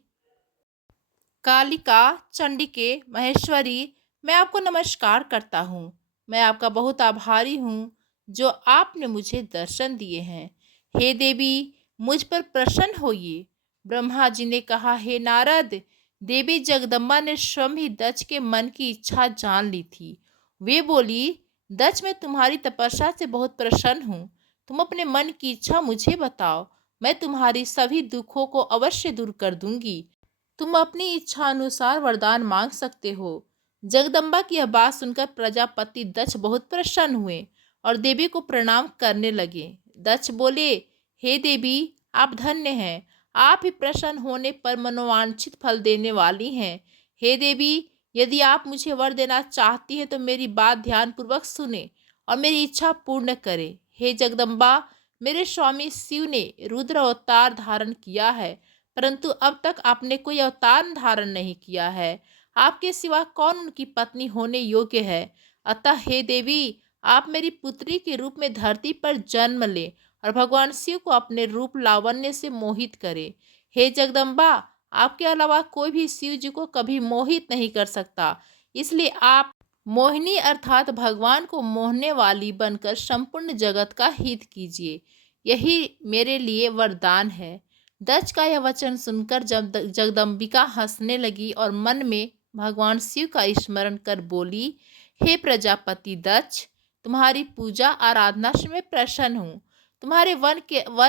कालिका, चंडिके, महेश्वरी, मैं आपको नमस्कार करता हूँ। मैं आपका बहुत आभारी हूँ जो आपने मुझे दर्शन दिए हैं। हे देवी, मुझ पर प्रसन्न होइए। ब्रह्मा जी ने कहा, हे नारद, देवी जगदम्बा ने स्वयं ही दक्ष के मन की इच्छा जान ली थी। वे बोली, दक्ष, मैं तुम्हारी तपस्या से बहुत प्रसन्न हूँ। तुम अपने मन की इच्छा मुझे बताओ, मैं तुम्हारी सभी दुखों को अवश्य दूर कर दूंगी। तुम अपनी इच्छा अनुसार वरदान मांग सकते हो। जगदम्बा की यह बात सुनकर प्रजापति दक्ष बहुत प्रसन्न हुए और देवी को प्रणाम करने लगे। दक्ष बोले, हे देवी, आप धन्य हैं। आप ही प्रसन्न होने पर मनोवांछित फल देने वाली हैं। हे देवी, यदि आप मुझे वर देना चाहती हैं तो मेरी बात ध्यानपूर्वक सुने और मेरी इच्छा पूर्ण करें। हे जगदम्बा, मेरे स्वामी शिव ने रुद्र अवतार धारण किया है, परंतु अब तक आपने कोई अवतार धारण नहीं किया है। आपके सिवा कौन उनकी पत्नी होने योग्य है? अतः हे देवी, आप मेरी पुत्री के रूप में धरती पर जन्म लें और भगवान शिव को अपने रूप लावण्य से मोहित करें। हे जगदम्बा, आपके अलावा कोई भी शिव जी को कभी मोहित नहीं कर सकता। इसलिए आप मोहिनी अर्थात भगवान को मोहने वाली बनकर संपूर्ण जगत का हित कीजिए। यही मेरे लिए वरदान है। दक्ष का यह वचन सुनकर जब जगदम्बिका हंसने लगी और मन में भगवान शिव का स्मरण कर बोली, हे प्रजापति दक्ष, तुम्हारी पूजा आराधना से मैं प्रसन्न हूँ। तुम्हारे वर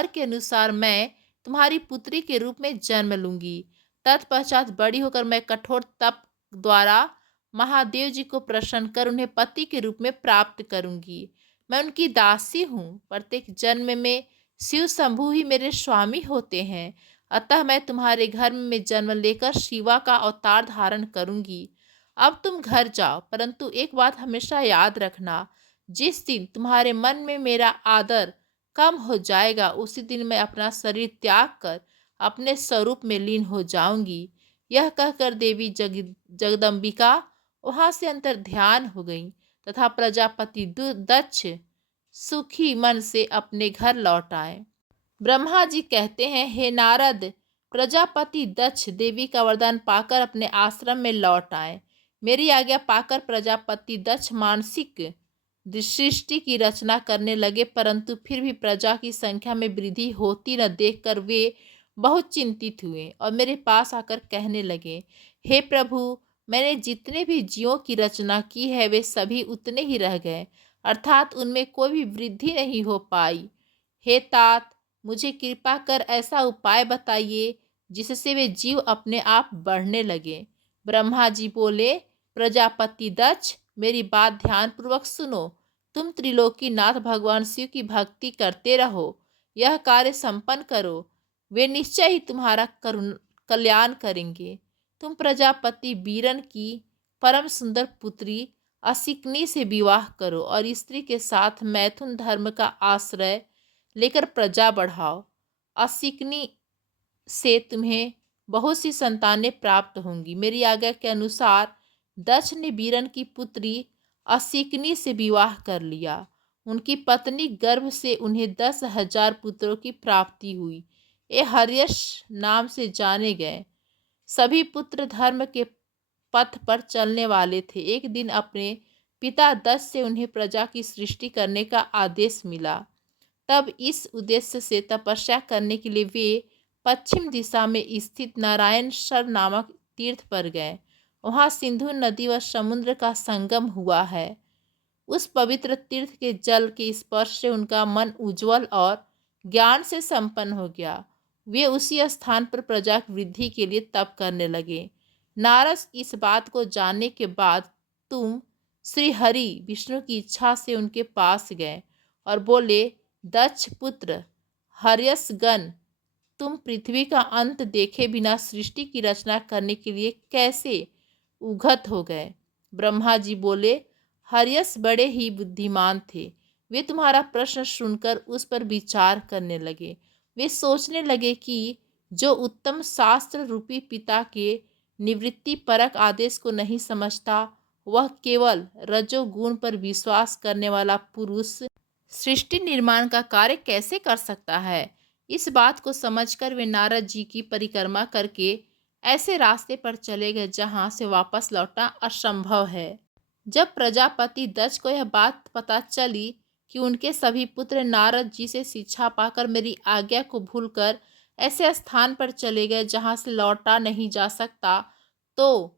के अनुसार मैं तुम्हारी पुत्री के रूप में जन्म लूंगी। तत्पश्चात बड़ी होकर मैं कठोर तप द्वारा महादेव जी को प्रसन्न कर उन्हें पति के रूप में प्राप्त करूंगी। मैं उनकी दासी हूँ। प्रत्येक जन्म में शिव शंभु ही मेरे स्वामी होते हैं। अतः मैं तुम्हारे घर में जन्म लेकर शिवा का अवतार धारण करूंगी। अब तुम घर जाओ, परंतु एक बात हमेशा याद रखना, जिस दिन तुम्हारे मन में मेरा आदर कम हो जाएगा, उसी दिन मैं अपना शरीर त्याग कर अपने स्वरूप में लीन हो जाऊंगी। यह कहकर देवी जगदम्बिका वहां से अंतर ध्यान हो गई तथा प्रजापति दक्ष सुखी मन से अपने घर लौट आए। ब्रह्मा जी कहते हैं, हे नारद, प्रजापति दक्ष देवी का वरदान पाकर अपने आश्रम में लौट आए। मेरी आज्ञा पाकर प्रजापति दक्ष मानसिक सृष्टि की रचना करने लगे, परंतु फिर भी प्रजा की संख्या में वृद्धि होती न देखकर वे बहुत चिंतित हुए और मेरे पास आकर कहने लगे, हे प्रभु, मैंने जितने भी जीवों की रचना की है वे सभी उतने ही रह गए, अर्थात उनमें कोई भी वृद्धि नहीं हो पाई। हे तात, मुझे कृपा कर ऐसा उपाय बताइए जिससे वे जीव अपने आप बढ़ने लगे। ब्रह्मा जी बोले, प्रजापति दक्ष, मेरी बात ध्यानपूर्वक सुनो। तुम त्रिलोकीनाथ भगवान शिव की भक्ति करते रहो, यह कार्य संपन्न करो, वे निश्चय ही तुम्हारा कल्याण करेंगे। तुम प्रजापति बीरन की परम सुंदर पुत्री असिकनी से विवाह करो और स्त्री के साथ मैथुन धर्म का आश्रय लेकर प्रजा बढ़ाओ। असिकनी से तुम्हें बहुत सी संतानें प्राप्त होंगी। मेरी आज्ञा के अनुसार दक्ष ने बीरन की पुत्री असिकनी से विवाह कर लिया। उनकी पत्नी गर्भ से उन्हें 10,000 पुत्रों की प्राप्ति हुई। ये हर्यश नाम से जाने गए। सभी पुत्र धर्म के पथ पर चलने वाले थे। एक दिन अपने पिता दक्ष से उन्हें प्रजा की सृष्टि करने का आदेश मिला। तब इस उद्देश्य से तपस्या करने के लिए वे पश्चिम दिशा में स्थित नारायण सर नामक तीर्थ पर गए। वहाँ सिंधु नदी व समुद्र का संगम हुआ है। उस पवित्र तीर्थ के जल के स्पर्श से उनका मन उज्जवल और ज्ञान से संपन्न हो गया। वे उसी स्थान पर प्रजा की वृद्धि के लिए तप करने लगे। नारद इस बात को जानने के बाद तुम श्री हरि विष्णु की इच्छा से उनके पास गए और बोले, दक्ष पुत्र हर्यसगण, तुम पृथ्वी का अंत देखे बिना सृष्टि की रचना करने के लिए कैसे उद्यत हो गए। ब्रह्मा जी बोले, हर्यस बड़े ही बुद्धिमान थे। वे तुम्हारा प्रश्न सुनकर उस पर विचार करने लगे। वे सोचने लगे कि जो उत्तम शास्त्र रूपी पिता के निवृत्ति परक आदेश को नहीं समझता, वह केवल रजोगुण पर विश्वास करने वाला पुरुष सृष्टि निर्माण का कार्य कैसे कर सकता है। इस बात को समझकर वे नारद जी की परिक्रमा करके ऐसे रास्ते पर चले गए जहां से वापस लौटना असंभव है। जब प्रजापति दक्ष को यह बात पता चली कि उनके सभी पुत्र नारद जी से शिक्षा पाकर मेरी आज्ञा को भूलकर ऐसे स्थान पर चले गए जहां से लौटा नहीं जा सकता, तो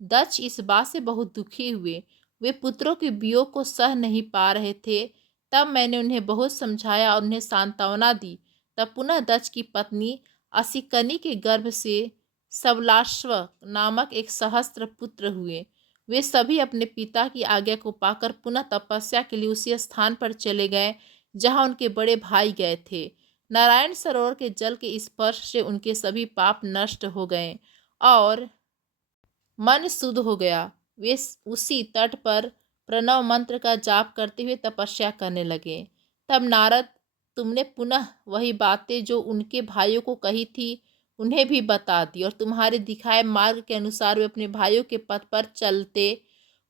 दक्ष इस बात से बहुत दुखी हुए। वे पुत्रों के वियोग को सह नहीं पा रहे थे। तब मैंने उन्हें बहुत समझाया और उन्हें सांत्वना दी। तब पुनः दक्ष की पत्नी असिकनी के गर्भ से सबलाश्व नामक एक सहस्त्र पुत्र हुए। वे सभी अपने पिता की आज्ञा को पाकर पुनः तपस्या के लिए उसी स्थान पर चले गए जहां उनके बड़े भाई गए थे। नारायण सरोवर के जल के स्पर्श से उनके सभी पाप नष्ट हो गए और मन शुद्ध हो गया। वे उसी तट पर प्रणव मंत्र का जाप करते हुए तपस्या करने लगे। तब नारद, तुमने पुनः वही बातें जो उनके भाइयों को कही थी उन्हें भी बता दी और तुम्हारे दिखाए मार्ग के अनुसार वे अपने भाइयों के पथ पर चलते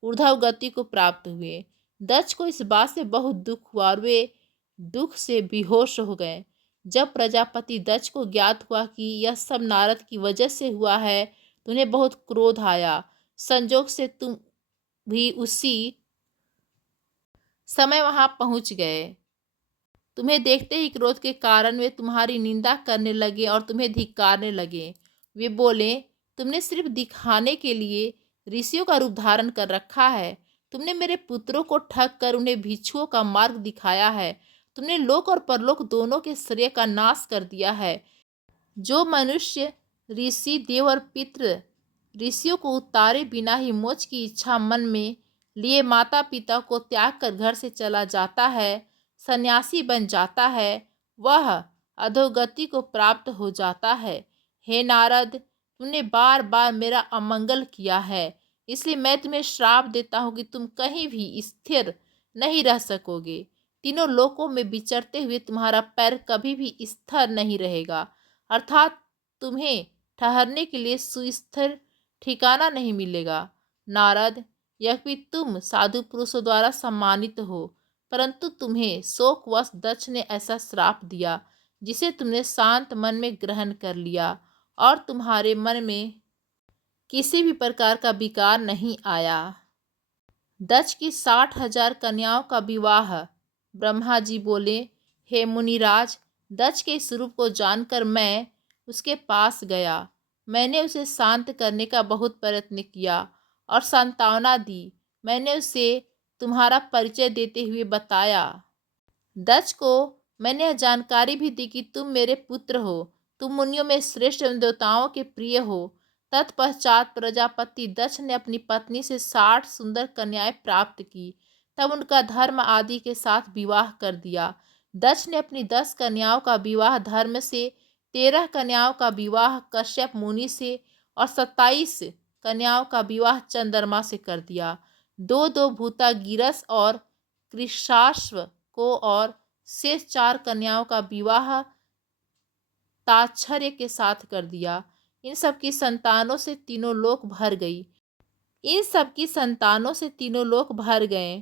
ऊर्ध्व गति को प्राप्त हुए। दक्ष को इस बात से बहुत दुख हुआ और वे दुख से बेहोश हो गए। जब प्रजापति दक्ष को ज्ञात हुआ कि यह सब नारद की वजह से हुआ है, तो उन्हें बहुत क्रोध आया। संजोग से तुम भी उसी समय वहां पहुंच गए। तुम्हें देखते ही क्रोध के कारण वे तुम्हारी निंदा करने लगे और तुम्हें धिक्कारने लगे। वे बोले, तुमने सिर्फ दिखाने के लिए ऋषियों का रूप धारण कर रखा है। तुमने मेरे पुत्रों को ठग कर उन्हें भिक्षुओं का मार्ग दिखाया है। तुमने लोक और परलोक दोनों के श्रेय का नाश कर दिया है। जो मनुष्य ऋषि देव और पितृ ऋषियों को उतारे बिना ही मोक्ष की इच्छा मन में लिए माता पिता को त्याग कर घर से चला जाता है, सन्यासी बन जाता है, वह अधोगति को प्राप्त हो जाता है। हे नारद, तुमने बार बार मेरा अमंगल किया है, इसलिए मैं तुम्हें श्राप देता हूँ कि तुम कहीं भी स्थिर नहीं रह सकोगे। तीनों लोकों में विचरते हुए तुम्हारा पैर कभी भी स्थिर नहीं रहेगा, अर्थात तुम्हें ठहरने के लिए सुस्थिर ठिकाना नहीं मिलेगा। नारद, यद्यपि तुम साधु पुरुषों द्वारा सम्मानित हो, परंतु तुम्हें शोकवश दक्ष ने ऐसा श्राप दिया जिसे तुमने शांत मन में ग्रहण कर लिया और तुम्हारे मन में किसी भी प्रकार का विकार नहीं आया। दक्ष की 60,000 कन्याओं का विवाह। ब्रह्मा जी बोले, हे मुनिराज, दक्ष के स्वरूप को जानकर मैं उसके पास गया। मैंने उसे शांत करने का बहुत प्रयत्न किया और सांत्वना दी। मैंने उसे तुम्हारा परिचय देते हुए बताया। दक्ष को मैंने यह जानकारी भी दी कि तुम मेरे पुत्र हो, तुम मुनियों में श्रेष्ठ एवं देवताओं के प्रिय हो। तत्पश्चात प्रजापति दक्ष ने अपनी पत्नी से 60 सुंदर कन्याएं प्राप्त की। तब उनका धर्म आदि के साथ विवाह कर दिया। दक्ष ने अपनी 10 कन्याओं का विवाह धर्म से, 13 कन्याओं का विवाह कश्यप मुनि से और 27 कन्याओं का विवाह चंद्रमा से कर दिया। दो दो भूता गिरस और कृशाश्व को और शेष 4 कन्याओं का विवाह ताच्छर्य के साथ कर दिया। इन सब की संतानों से तीनों लोक भर गई। इन सब की संतानों से तीनों लोक भर गए।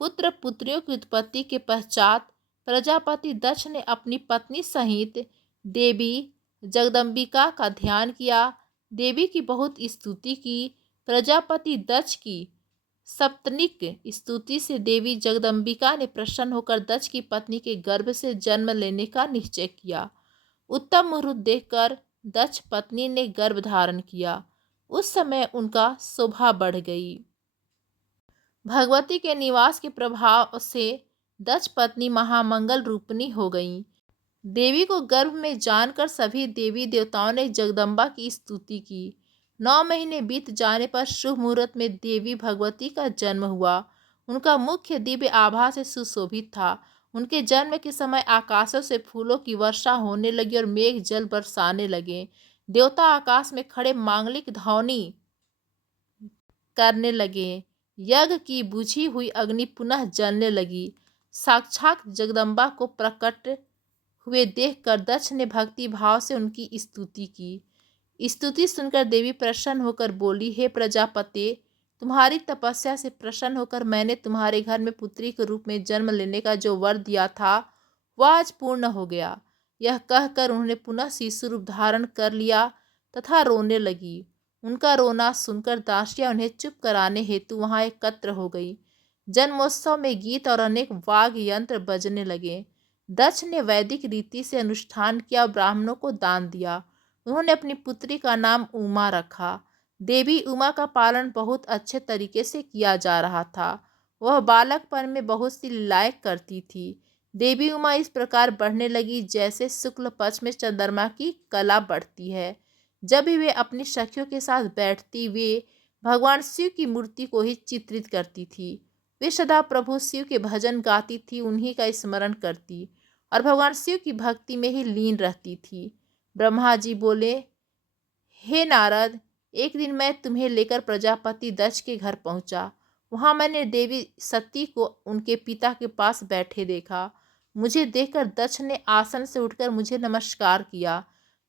पुत्र पुत्रियों की उत्पत्ति के पश्चात प्रजापति दक्ष ने अपनी पत्नी सहित देवी जगदम्बिका का ध्यान किया। देवी की बहुत स्तुति की। प्रजापति दक्ष की सप्तनिक स्तुति से देवी जगदम्बिका ने प्रसन्न होकर दक्ष की पत्नी के गर्भ से जन्म लेने का निश्चय किया। उत्तम मुहूर्त देखकर दक्ष पत्नी ने गर्भ धारण किया। उस समय उनका शोभा बढ़ गई। भगवती के निवास के प्रभाव से दक्ष पत्नी महामंगल रूपिणी हो गई। देवी को गर्भ में जानकर सभी देवी देवताओं ने जगदम्बा की स्तुति की। 9 महीने बीत जाने पर शुभ मुहूर्त में देवी भगवती का जन्म हुआ। उनका मुख्य दिव्य आभा से सुशोभित था। उनके जन्म के समय आकाशों से फूलों की वर्षा होने लगी और मेघ जल बरसाने लगे। देवता आकाश में खड़े मांगलिक ध्वनि करने लगे। यज्ञ की बुझी हुई अग्नि पुनः जलने लगी। साक्षात जगदम्बा को प्रकट हुए देखकर दक्ष ने भक्ति भाव से उनकी स्तुति की। स्तुति सुनकर देवी प्रसन्न होकर बोली, हे प्रजापते, तुम्हारी तपस्या से प्रसन्न होकर मैंने तुम्हारे घर में पुत्री के रूप में जन्म लेने का जो वर दिया था वह आज पूर्ण हो गया। यह कहकर उन्होंने पुनः शिशु रूप धारण कर लिया तथा रोने लगी। उनका रोना सुनकर दासियां उन्हें चुप कराने हेतु वहां एकत्र हो गई। जन्मोत्सव में गीत और अनेक वाद्य यंत्र बजने लगे। दक्ष ने वैदिक रीति से अनुष्ठान किया और ब्राह्मणों को दान दिया। उन्होंने अपनी पुत्री का नाम उमा रखा। देवी उमा का पालन बहुत अच्छे तरीके से किया जा रहा था। वह बालकपन में बहुत सी लीलाएं करती थी। देवी उमा इस प्रकार बढ़ने लगी जैसे शुक्ल पक्ष में चंद्रमा की कला बढ़ती है। जब भी वे अपनी सखियों के साथ बैठती वे भगवान शिव की मूर्ति को ही चित्रित करती थी। वे सदा प्रभु शिव के भजन गाती थी, उन्हीं का स्मरण करती और भगवान शिव की भक्ति में ही लीन रहती थी। ब्रह्मा जी बोले, हे नारद, एक दिन मैं तुम्हें लेकर प्रजापति दक्ष के घर पहुंचा। वहां मैंने देवी सती को उनके पिता के पास बैठे देखा। मुझे देखकर दक्ष ने आसन से उठकर मुझे नमस्कार किया।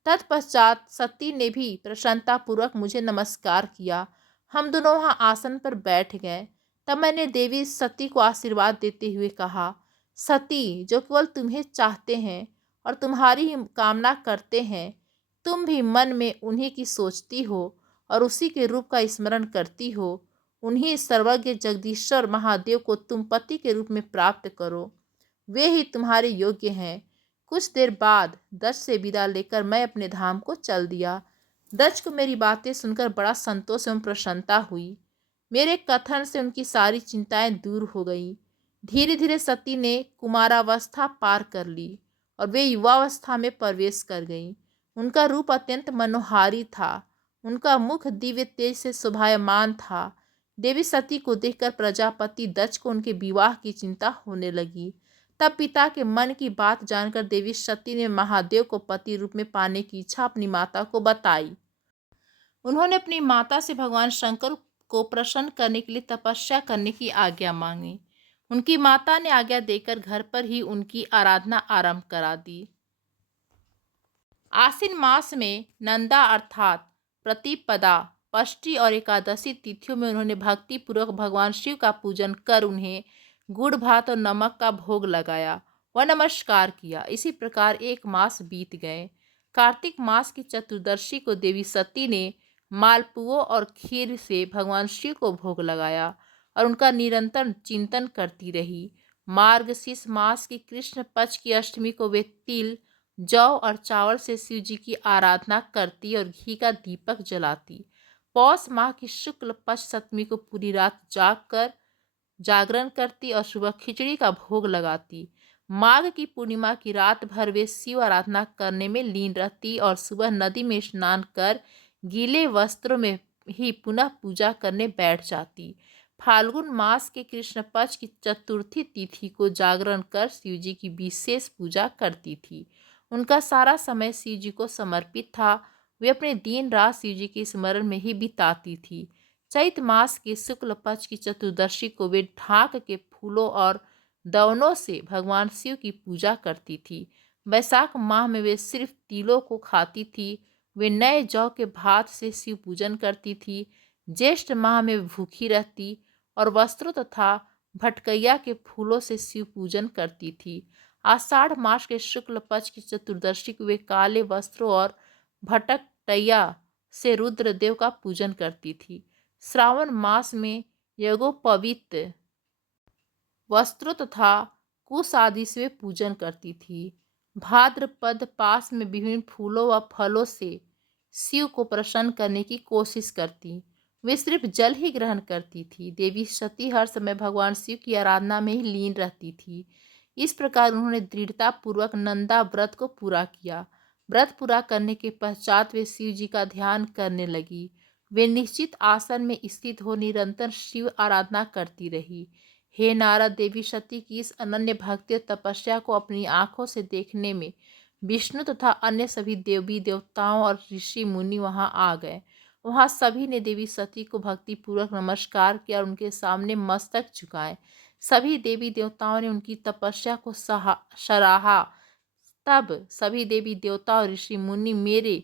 तत्पश्चात सती ने भी प्रसन्नतापूर्वक मुझे नमस्कार किया। हम दोनों वहां आसन पर बैठ गए। तब मैंने देवी सती को आशीर्वाद देते हुए कहा, सती, जो केवल तुम्हें चाहते हैं और तुम्हारी ही कामना करते हैं, तुम भी मन में उन्हीं की सोचती हो और उसी के रूप का स्मरण करती हो। उन्हीं सर्वज्ञ जगदीश्वर महादेव को तुम पति के रूप में प्राप्त करो, वे ही तुम्हारे योग्य हैं। कुछ देर बाद दक्ष से विदा लेकर मैं अपने धाम को चल दिया। दक्ष को मेरी बातें सुनकर बड़ा संतोष एवं प्रसन्नता हुई। मेरे कथन से उनकी सारी चिंताएं दूर हो गई। धीरे धीरे सती ने कुमारावस्था पार कर ली और वे युवावस्था में प्रवेश कर गई। उनका रूप अत्यंत मनोहारी था। उनका मुख दिव्य तेज से शोभायमान था। देवी सती को देखकर प्रजापति दक्ष को उनके विवाह की चिंता होने लगी। तब पिता के मन की बात जानकर देवी सती ने महादेव को पति रूप में पाने की इच्छा अपनी माता को बताई। उन्होंने अपनी माता से भगवान शंकर को प्रसन्न करने के लिए तपस्या करने की आज्ञा मांगी। उनकी माता ने आज्ञा देकर घर पर ही उनकी आराधना आरंभ करा दी। आश्विन मास में नंदा अर्थात प्रतिपदा, षष्ठी और एकादशी तिथियों में उन्होंने भक्ति पूर्वक भगवान शिव का पूजन कर उन्हें गुड़ भात और नमक का भोग लगाया व नमस्कार किया। इसी प्रकार एक मास बीत गए। कार्तिक मास की चतुर्दशी को देवी सती ने मालपुओं और खीर से भगवान शिव को भोग लगाया और उनका निरंतर चिंतन करती रही। मार्गशीर्ष मास की कृष्ण पक्ष की अष्टमी को वे तिल, जौ और चावल से शिव जी की आराधना करती और घी का दीपक जलाती। पौष माह की शुक्ल पक्ष सप्तमी को पूरी रात जागरण करती और सुबह खिचड़ी का भोग लगाती। माघ की पूर्णिमा की रात भर वे शिव आराधना करने में लीन रहती और सुबह नदी में स्नान कर गीले वस्त्रों में ही पुनः पूजा करने बैठ जाती। फाल्गुन मास के कृष्ण पक्ष की चतुर्थी तिथि को जागरण कर शिव जी की विशेष पूजा करती थी। उनका सारा समय शिव जी को समर्पित था। वे अपने दिन रात शिव जी के स्मरण में ही बिताती थी। चैत मास के शुक्ल पक्ष की चतुर्दशी को वे ढाक के फूलों और दवनों से भगवान शिव की पूजा करती थी। वैशाख माह में वे सिर्फ तिलों को खाती थी। वे नए जौ के भात से शिव पूजन करती थी। ज्येष्ठ माह में वे भूखी रहती और वस्त्रों तथा भटकैया के फूलों से शिव पूजन करती थी। आषाढ़ मास के शुक्ल पक्ष की चतुर्दशी को वे काले वस्त्रों और भटकैया से रुद्रदेव का पूजन करती थी। श्रावण मास में यज्ञोपवीत वस्त्रों तथा कुश आदि से वे पूजन करती थी। भाद्रपद पास में विभिन्न फूलों व फलों से शिव को प्रसन्न करने की कोशिश करती। वे सिर्फ जल ही ग्रहण करती थी। देवी सती हर समय भगवान शिव की आराधना में ही लीन रहती थी। इस प्रकार उन्होंने दृढ़ता पूर्वक नंदा व्रत को पूरा किया। व्रत पूरा करने के पश्चात वे शिव जी का ध्यान करने लगी। वे निश्चित आसन में स्थित हो निरंतर शिव आराधना करती रही। हे नारद, देवी सती की इस अनन्य भक्ति और तपस्या को अपनी आंखों से देखने में विष्णु तथा अन्य सभी देवी देवताओं और ऋषि मुनि वहां आ गए। वहां सभी ने देवी सती को भक्ति पूर्वक नमस्कार किया और उनके सामने मस्तक झुकाए। सभी देवी देवताओं ने उनकी तपस्या को सराहा। तब सभी देवी देवता और ऋषि मुनि मेरे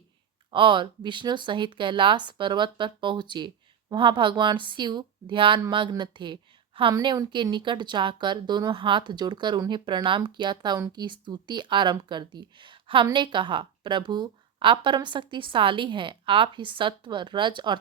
और विष्णु सहित कैलाश पर्वत पर पहुँचे। वहाँ भगवान शिव ध्यान मग्न थे। हमने उनके निकट जाकर दोनों हाथ जोड़कर उन्हें प्रणाम किया था, उनकी स्तुति आरंभ कर दी। हमने कहा, प्रभु आप परम शक्तिशाली हैं, आप ही सत्व रज और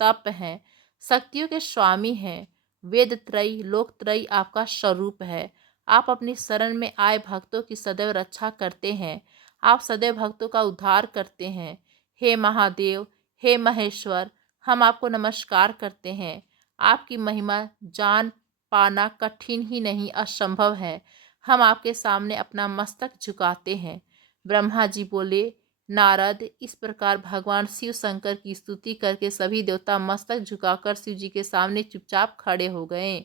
तप हैं, शक्तियों के स्वामी हैं, वेद त्रयी लोक त्रयी आपका स्वरूप है। आप अपनी शरण में आए भक्तों की सदैव रक्षा करते हैं, आप सदैव भक्तों का उद्धार करते हैं। हे महादेव, हे महेश्वर, हम आपको नमस्कार करते हैं। आपकी महिमा जान पाना कठिन ही नहीं असंभव है। हम आपके सामने अपना मस्तक झुकाते हैं। ब्रह्मा जी बोले, नारद, इस प्रकार भगवान शिव शंकर की स्तुति करके सभी देवता मस्तक झुकाकर शिव जी के सामने चुपचाप खड़े हो गए।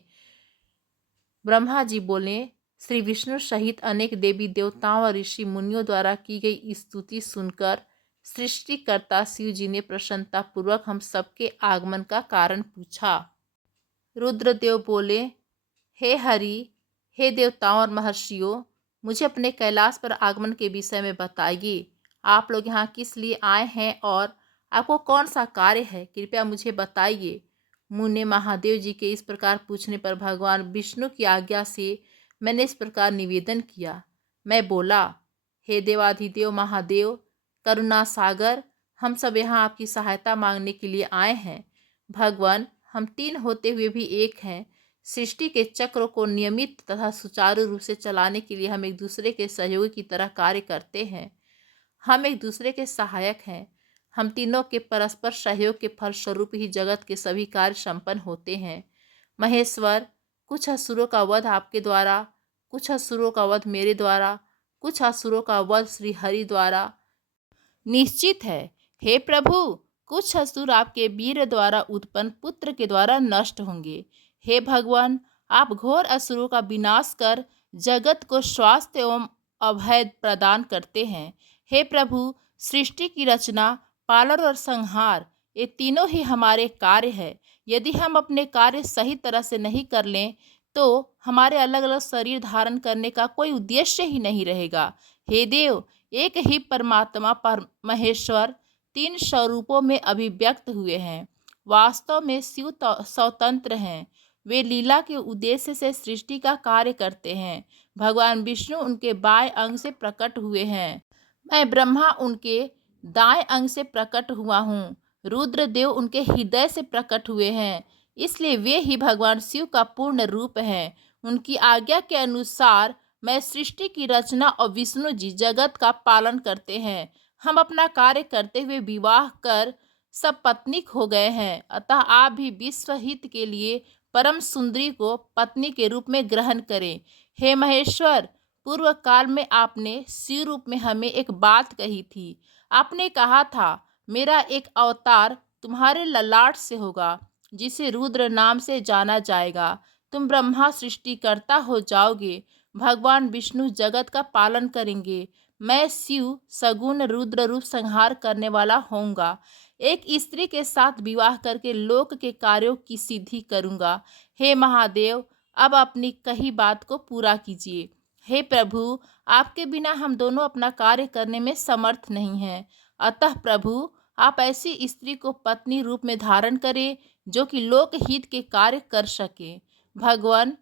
ब्रह्मा जी बोले, श्री विष्णु सहित अनेक देवी देवताओं और ऋषि मुनियों द्वारा की गई स्तुति सुनकर सृष्टिकर्ता शिव जी ने प्रसन्नता पूर्वक हम सबके आगमन का कारण पूछा। रुद्रदेव बोले, हे हरि, हे देवताओं और महर्षियों, मुझे अपने कैलाश पर आगमन के विषय में बताइए। आप लोग यहाँ किस लिए आए हैं और आपको कौन सा कार्य है, कृपया मुझे बताइए। मुने महादेव जी के इस प्रकार पूछने पर भगवान विष्णु की आज्ञा से मैंने इस प्रकार निवेदन किया। मैं बोला, हे देवाधिदेव महादेव, करुणा सागर, हम सब यहाँ आपकी सहायता मांगने के लिए आए हैं। भगवान, हम तीन होते हुए भी एक हैं। सृष्टि के चक्र को नियमित तथा सुचारू रूप से चलाने के लिए हम एक दूसरे के सहयोगी की तरह कार्य करते हैं। हम एक दूसरे के सहायक हैं। हम तीनों के परस्पर सहयोग के फलस्वरूप ही जगत के सभी कार्य संपन्न होते हैं। महेश्वर, कुछ असुरों का वध आपके द्वारा, कुछ असुरों का वध मेरे द्वारा, कुछ असुरों का वध श्री हरि द्वारा निश्चित है। हे प्रभु, कुछ असुर आपके वीर द्वारा उत्पन्न पुत्र के द्वारा नष्ट होंगे। हे भगवान, आप घोर असुरों का विनाश कर जगत को स्वास्थ्य एवं अभय प्रदान करते हैं। हे प्रभु, सृष्टि की रचना, पालन और संहार, ये तीनों ही हमारे कार्य है। यदि हम अपने कार्य सही तरह से नहीं कर लें तो हमारे अलग अलग शरीर धारण करने का कोई उद्देश्य ही नहीं रहेगा। हे देव, एक ही परमात्मा महेश्वर तीन स्वरूपों में अभिव्यक्त हुए हैं। वास्तव में शिव स्वतंत्र हैं। वे लीला के उद्देश्य से सृष्टि का कार्य करते हैं। भगवान विष्णु उनके बाएं अंग से प्रकट हुए हैं। मैं ब्रह्मा उनके दाएं अंग से प्रकट हुआ हूँ। रुद्रदेव उनके हृदय से प्रकट हुए हैं, इसलिए वे ही भगवान शिव का पूर्ण रूप हैं। उनकी आज्ञा के अनुसार मैं सृष्टि की रचना और विष्णु जी जगत का पालन करते हैं। हम अपना कार्य करते हुए विवाह कर सब पत्नीक हो गए हैं, अतः आप भी विश्व हित के लिए परम सुंदरी को पत्नी के रूप में ग्रहण करें। हे महेश्वर, पूर्व काल में आपने शिव रूप में हमें एक बात कही थी। आपने कहा था, मेरा एक अवतार तुम्हारे ललाट से होगा, जिसे रुद्र नाम से जाना जाएगा। तुम ब्रह्मा सृष्टिकर्ता हो जाओगे। भगवान विष्णु जगत का पालन करेंगे। मैं शिव सगुण रुद्र रूप संहार करने वाला होऊंगा। एक स्त्री के साथ विवाह करके लोक के कार्यों की सिद्धि करूंगा। हे महादेव, अब अपनी कही बात को पूरा कीजिए। हे प्रभु, आपके बिना हम दोनों अपना कार्य करने में समर्थ नहीं हैं। अतः प्रभु, आप ऐसी स्त्री को पत्नी रूप में धारण करें जो कि लोक हित के कार्य कर सके। भगवान,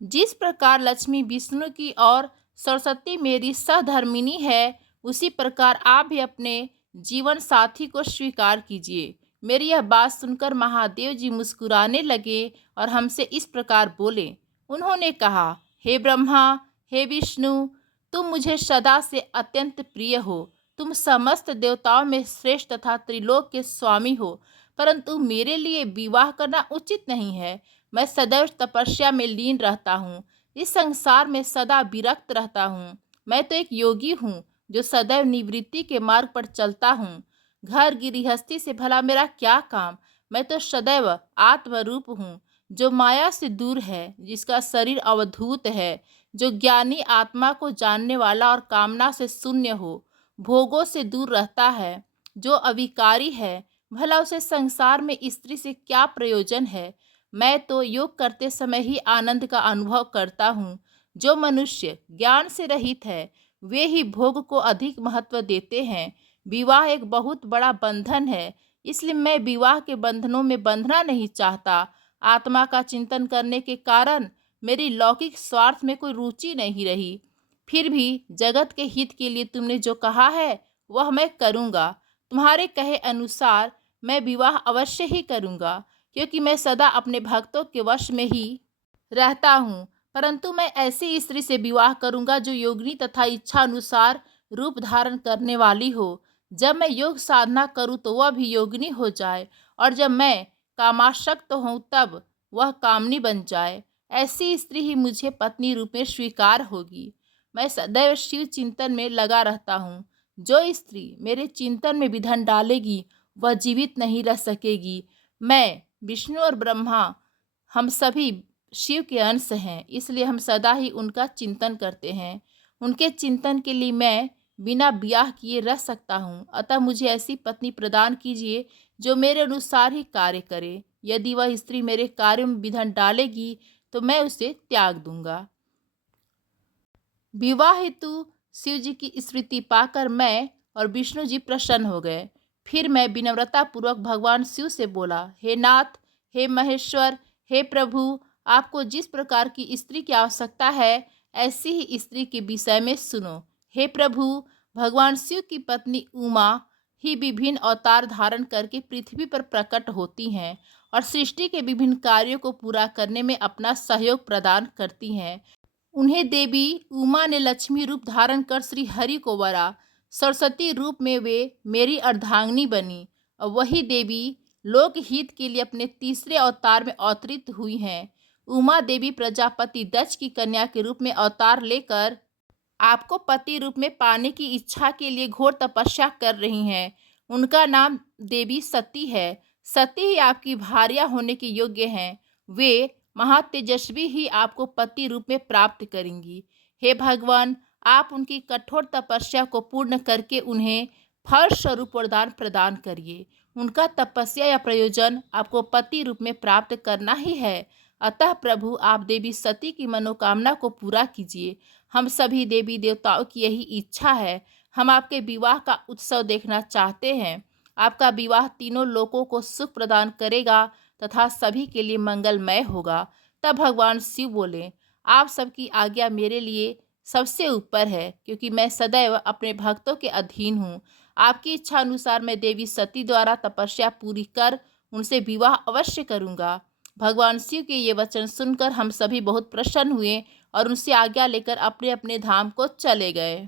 जिस प्रकार लक्ष्मी विष्णु की और सरस्वती मेरी सहधर्मिणी है, उसी प्रकार आप भी अपने जीवन साथी को स्वीकार कीजिए। मेरी यह बात सुनकर महादेव जी मुस्कुराने लगे और हमसे इस प्रकार बोले। उन्होंने कहा, हे ब्रह्मा, हे विष्णु, तुम मुझे सदा से अत्यंत प्रिय हो। तुम समस्त देवताओं में श्रेष्ठ तथा त्रिलोक के स्वामी हो, परंतु मेरे लिए विवाह करना उचित नहीं है। मैं सदैव तपस्या में लीन रहता हूँ। इस संसार में सदा विरक्त रहता हूँ। मैं तो एक योगी हूँ जो सदैव निवृत्ति के मार्ग पर चलता हूँ। घर गृहस्थी से भला मेरा क्या काम? मैं तो सदैव आत्मरूप हूँ जो माया से दूर है, जिसका शरीर अवधूत है, जो ज्ञानी आत्मा को जानने वाला और कामना से शून्य हो, भोगों से दूर रहता है, जो अविकारी है। भला उसे संसार में स्त्री से क्या प्रयोजन है? मैं तो योग करते समय ही आनंद का अनुभव करता हूँ। जो मनुष्य ज्ञान से रहित है वे ही भोग को अधिक महत्व देते हैं। विवाह एक बहुत बड़ा बंधन है, इसलिए मैं विवाह के बंधनों में बंधना नहीं चाहता। आत्मा का चिंतन करने के कारण मेरी लौकिक स्वार्थ में कोई रुचि नहीं रही। फिर भी जगत के हित के लिए तुमने जो कहा है वह मैं करूँगा। तुम्हारे कहे अनुसार मैं विवाह अवश्य ही करूँगा, क्योंकि मैं सदा अपने भक्तों के वश में ही रहता हूँ। परंतु मैं ऐसी स्त्री से विवाह करूँगा जो योगिनी तथा इच्छा अनुसार रूप धारण करने वाली हो। जब मैं योग साधना करूँ तो वह भी योगिनी हो जाए, और जब मैं कामासक्त हूँ तब वह कामनी बन जाए। ऐसी स्त्री ही मुझे पत्नी रूप में स्वीकार होगी। मैं सदैव शिव चिंतन में लगा रहता हूँ। जो स्त्री मेरे चिंतन में विघन डालेगी वह जीवित नहीं रह सकेगी। मैं, विष्णु और ब्रह्मा, हम सभी शिव के अंश हैं, इसलिए हम सदा ही उनका चिंतन करते हैं। उनके चिंतन के लिए मैं बिना ब्याह किए रह सकता हूँ। अतः मुझे ऐसी पत्नी प्रदान कीजिए जो मेरे अनुसार ही कार्य करे। यदि वह स्त्री मेरे कार्य में विघन डालेगी तो मैं उसे त्याग दूंगा। विवाह हेतु शिव जी की स्मृति पाकर मैं और विष्णु जी प्रसन्न हो गए। फिर मैं विनम्रता पूर्वक भगवान शिव से बोला, हे नाथ, हे महेश्वर, हे प्रभु, आपको जिस प्रकार की स्त्री की आवश्यकता है ऐसी ही स्त्री के विषय में सुनो। हे प्रभु, भगवान शिव की पत्नी उमा ही विभिन्न अवतार धारण करके पृथ्वी पर प्रकट होती हैं और सृष्टि के विभिन्न कार्यों को पूरा करने में अपना सहयोग प्रदान करती हैं। उन्हें देवी उमा ने लक्ष्मी रूप धारण कर श्री हरि को वरा। सरस्वती रूप में वे मेरी अर्धांगिनी बनी, और वही देवी लोकहित के लिए अपने तीसरे अवतार में अवतरित हुई हैं। उमा देवी प्रजापति दक्ष की कन्या के रूप में अवतार लेकर आपको पति रूप में पाने की इच्छा के लिए घोर तपस्या कर रही हैं। उनका नाम देवी सती है। सती ही आपकी भार्या होने के योग्य हैं। वे महातेजस्वी ही आपको पति रूप में प्राप्त करेंगी। हे भगवान, आप उनकी कठोर तपस्या को पूर्ण करके उन्हें फल स्वरूप वरदान प्रदान करिए। उनका तपस्या या प्रयोजन आपको पति रूप में प्राप्त करना ही है। अतः प्रभु, आप देवी सती की मनोकामना को पूरा कीजिए। हम सभी देवी देवताओं की यही इच्छा है। हम आपके विवाह का उत्सव देखना चाहते हैं। आपका विवाह तीनों लोकों को सुख प्रदान करेगा तथा सभी के लिए मंगलमय होगा। तब भगवान शिव बोले, आप सबकी आज्ञा मेरे लिए सबसे ऊपर है, क्योंकि मैं सदैव अपने भक्तों के अधीन हूँ। आपकी इच्छा अनुसार मैं देवी सती द्वारा तपस्या पूरी कर उनसे विवाह अवश्य करूँगा। भगवान शिव के ये वचन सुनकर हम सभी बहुत प्रसन्न हुए और उनसे आज्ञा लेकर अपने अपने धाम को चले गए।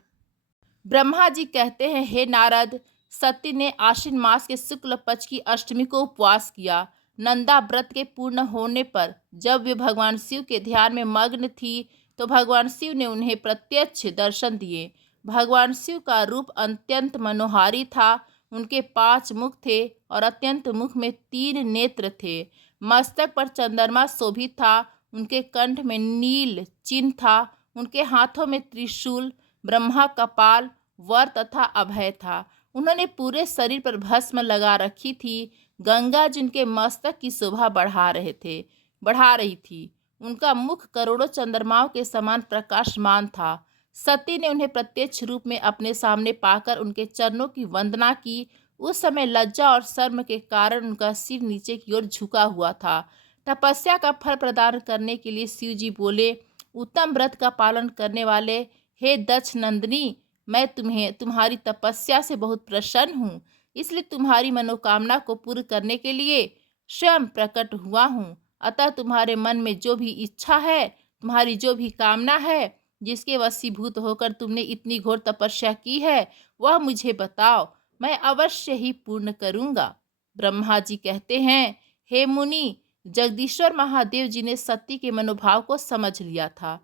ब्रह्मा जी कहते हैं, हे नारद, सती ने आश्विन मास के शुक्ल पक्ष की अष्टमी को उपवास किया। नंदा व्रत के पूर्ण होने पर जब वे भगवान शिव के ध्यान में मग्न थी तो भगवान शिव ने उन्हें प्रत्यक्ष दर्शन दिए। भगवान शिव का रूप अत्यंत मनोहारी था। उनके 5 मुख थे और अत्यंत मुख में 3 नेत्र थे। मस्तक पर चंद्रमा शोभित था। उनके कंठ में नील चिन्ह था। उनके हाथों में त्रिशूल, ब्रह्मा कपाल, वर तथा अभय था। उन्होंने पूरे शरीर पर भस्म लगा रखी थी। गंगा जिनके मस्तक की शोभा बढ़ा रही थी। उनका मुख करोड़ों चंद्रमाओं के समान प्रकाशमान था। सती ने उन्हें प्रत्यक्ष रूप में अपने सामने पाकर उनके चरणों की वंदना की। उस समय लज्जा और शर्म के कारण उनका सिर नीचे की ओर झुका हुआ था। तपस्या का फल प्रदान करने के लिए शिव जी बोले, उत्तम व्रत का पालन करने वाले हे दक्ष नंदिनी, मैं तुम्हारी तपस्या से बहुत प्रसन्न हूँ, इसलिए तुम्हारी मनोकामना को पूर्ण करने के लिए स्वयं प्रकट हुआ हूँ। अतः तुम्हारे मन में जो भी इच्छा है, तुम्हारी जो भी कामना है, जिसके वशीभूत होकर तुमने इतनी घोर तपस्या की है, वह मुझे बताओ, मैं अवश्य ही पूर्ण करूँगा। ब्रह्मा जी कहते हैं, हे मुनि, जगदीश्वर महादेव जी ने सती के मनोभाव को समझ लिया था।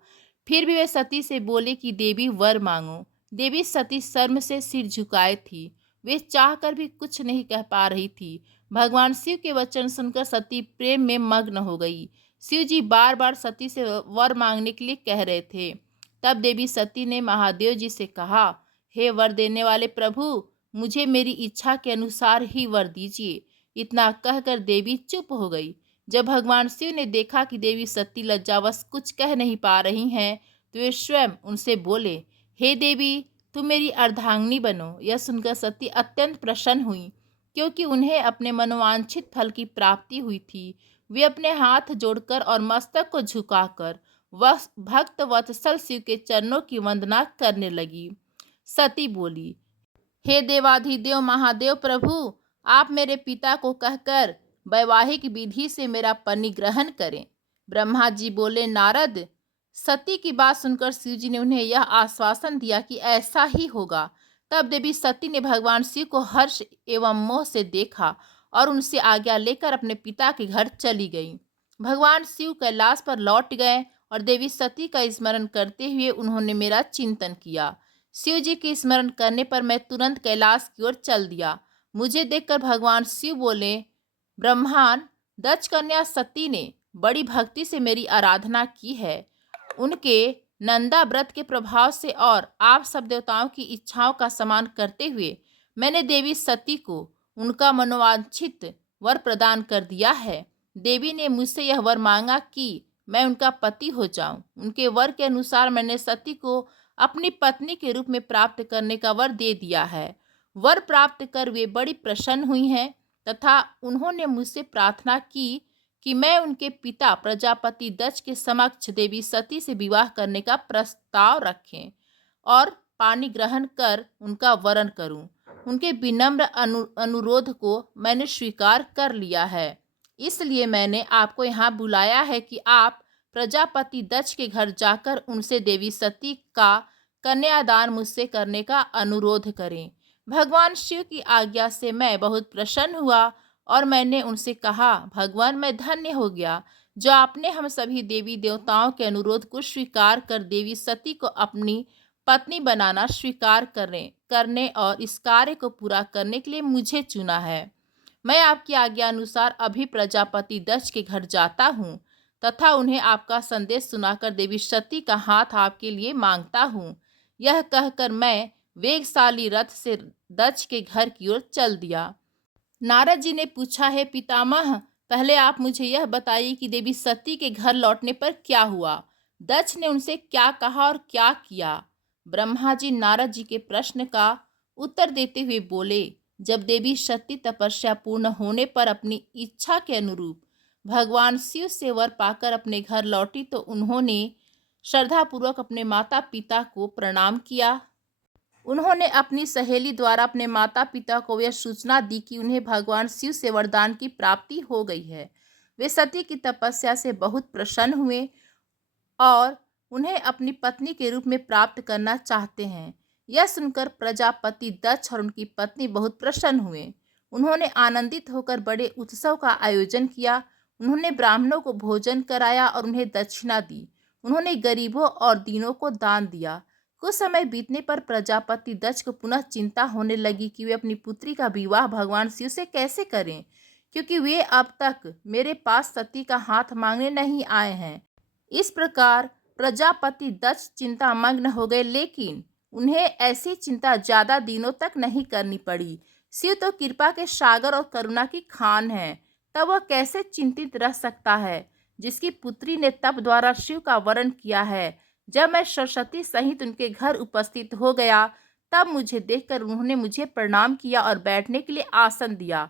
फिर भी वे सती से बोले कि देवी वर मांगो। देवी सती शर्म से सिर झुकाए थी। वे चाहकर भी कुछ नहीं कह पा रही थी। भगवान शिव के वचन सुनकर सती प्रेम में मग्न हो गई। शिव जी बार बार सती से वर मांगने के लिए कह रहे थे। तब देवी सती ने महादेव जी से कहा, हे वर देने वाले प्रभु, मुझे मेरी इच्छा के अनुसार ही वर दीजिए। इतना कहकर देवी चुप हो गई। जब भगवान शिव ने देखा कि देवी सती लज्जावश कुछ कह नहीं पा रही हैं, तो वे स्वयं उनसे बोले, हे देवी, तुम मेरी अर्धांगिनी बनो। यह सुनकर सती अत्यंत प्रसन्न हुई, क्योंकि उन्हें अपने मनोवांछित फल की प्राप्ति हुई थी। वे अपने हाथ जोड़कर और मस्तक को झुकाकर वह भक्त वत्सल शिव के चरणों की वंदना करने लगी। सती बोली, हे देवाधिदेव महादेव प्रभु, आप मेरे पिता को कहकर वैवाहिक विधि से मेरा परिग्रहण करें। ब्रह्मा जी बोले, नारद। सती की बात सुनकर शिव जी ने उन्हें यह आश्वासन दिया कि ऐसा ही होगा। तब देवी सती ने भगवान शिव को हर्ष एवं मोह से देखा और उनसे आज्ञा लेकर अपने पिता के घर चली गई। भगवान शिव कैलाश पर लौट गए और देवी सती का स्मरण करते हुए उन्होंने मेरा चिंतन किया। शिव जी के स्मरण करने पर मैं तुरंत कैलाश की ओर चल दिया। मुझे देखकर भगवान शिव बोले, ब्रह्मांड, दक्ष कन्या सती ने बड़ी भक्ति से मेरी आराधना की है। उनके नंदा व्रत के प्रभाव से और आप सब देवताओं की इच्छाओं का सम्मान करते हुए मैंने देवी सती को उनका मनोवांछित वर प्रदान कर दिया है। देवी ने मुझसे यह वर मांगा कि मैं उनका पति हो जाऊं। उनके वर के अनुसार मैंने सती को अपनी पत्नी के रूप में प्राप्त करने का वर दे दिया है। वर प्राप्त कर वे बड़ी प्रसन्न हुई हैं तथा उन्होंने मुझसे प्रार्थना की कि मैं उनके पिता प्रजापति दक्ष के समक्ष देवी सती से विवाह करने का प्रस्ताव रखें और पानी ग्रहण कर उनका वरण करूं। उनके विनम्र अनुरोध को मैंने स्वीकार कर लिया है। इसलिए मैंने आपको यहाँ बुलाया है कि आप प्रजापति दक्ष के घर जाकर उनसे देवी सती का कन्यादान मुझसे करने का अनुरोध करें। भगवान शिव की आज्ञा से मैं बहुत प्रसन्न हुआ और मैंने उनसे कहा, भगवान, मैं धन्य हो गया जो आपने हम सभी देवी देवताओं के अनुरोध को स्वीकार कर देवी सती को अपनी पत्नी बनाना स्वीकार करने और इस कार्य को पूरा करने के लिए मुझे चुना है। मैं आपकी आज्ञा अनुसार अभी प्रजापति दक्ष के घर जाता हूँ तथा उन्हें आपका संदेश सुनाकर देवी सती का हाथ आपके लिए मांगता हूँ। यह कहकर मैं वेगशाली रथ से दक्ष के घर की ओर चल दिया। नारद जी ने पूछा, है पितामह, पहले आप मुझे यह बताइए कि देवी सती के घर लौटने पर क्या हुआ? दक्ष ने उनसे क्या कहा और क्या किया? ब्रह्मा जी नारद जी के प्रश्न का उत्तर देते हुए बोले, जब देवी सती तपस्या पूर्ण होने पर अपनी इच्छा के अनुरूप भगवान शिव से वर पाकर अपने घर लौटी तो उन्होंने श्रद्धापूर्वक अपने माता पिता को प्रणाम किया। उन्होंने अपनी सहेली द्वारा अपने माता पिता को यह सूचना दी कि उन्हें भगवान शिव से वरदान की प्राप्ति हो गई है। वे सती की तपस्या से बहुत प्रसन्न हुए और उन्हें अपनी पत्नी के रूप में प्राप्त करना चाहते हैं। यह सुनकर प्रजापति दक्ष और उनकी पत्नी बहुत प्रसन्न हुए। उन्होंने आनंदित होकर बड़े उत्सव का आयोजन किया। उन्होंने ब्राह्मणों को भोजन कराया और उन्हें दक्षिणा दी। उन्होंने गरीबों और दीनों को दान दिया। कुछ समय बीतने पर प्रजापति दक्ष को पुनः चिंता होने लगी कि वे अपनी पुत्री का विवाह भगवान शिव से कैसे करें, क्योंकि वे अब तक मेरे पास सती का हाथ मांगने नहीं आए हैं। इस प्रकार प्रजापति दक्ष चिंता मग्न हो गए, लेकिन उन्हें ऐसी चिंता ज्यादा दिनों तक नहीं करनी पड़ी। शिव तो कृपा के सागर और करुणा की खान है, तब वह कैसे चिंतित रह सकता है जिसकी पुत्री ने तप द्वारा शिव का वरण किया है। जब मैं सरस्वती सहित उनके घर उपस्थित हो गया तब मुझे देखकर उन्होंने मुझे प्रणाम किया और बैठने के लिए आसन दिया।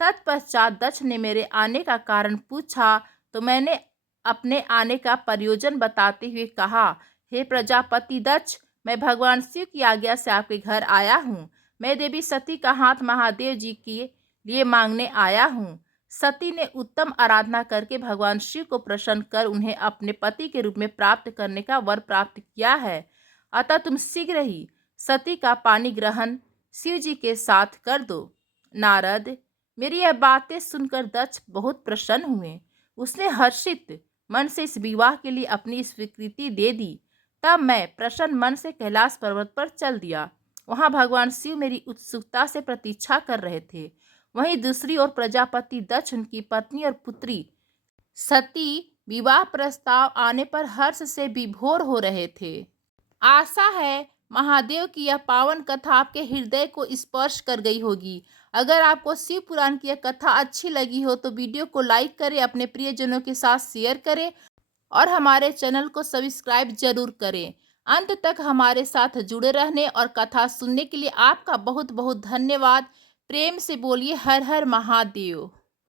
तत्पश्चात दक्ष ने मेरे आने का कारण पूछा तो मैंने अपने आने का प्रयोजन बताते हुए कहा, हे प्रजापति दक्ष, मैं भगवान शिव की आज्ञा से आपके घर आया हूँ। मैं देवी सती का हाथ महादेव जी के लिए मांगने आया हूँ। सती ने उत्तम आराधना करके भगवान शिव को प्रसन्न कर उन्हें अपने पति के रूप में प्राप्त करने का वर प्राप्त किया है। अतः तुम शीघ्र ही सती का पानी ग्रहण शिव जी के साथ कर दो। नारद, मेरी यह बातें सुनकर दक्ष बहुत प्रसन्न हुए। उसने हर्षित मन से इस विवाह के लिए अपनी स्वीकृति दे दी। तब मैं प्रसन्न मन से कैलाश पर्वत पर चल दिया। वहां भगवान शिव मेरी उत्सुकता से प्रतीक्षा कर रहे थे। वहीं दूसरी ओर प्रजापति दक्ष, उनकी पत्नी और पुत्री सती विवाह प्रस्ताव आने पर हर्ष से विभोर हो रहे थे। आशा है महादेव की यह पावन कथा आपके हृदय को स्पर्श कर गई होगी। अगर आपको शिव पुराण की यह कथा अच्छी लगी हो तो वीडियो को लाइक करें, अपने प्रियजनों के साथ शेयर करें और हमारे चैनल को सब्सक्राइब जरूर करें। अंत तक हमारे साथ जुड़े रहने और कथा सुनने के लिए आपका बहुत बहुत धन्यवाद। प्रेम से बोलिए हर हर महादेव।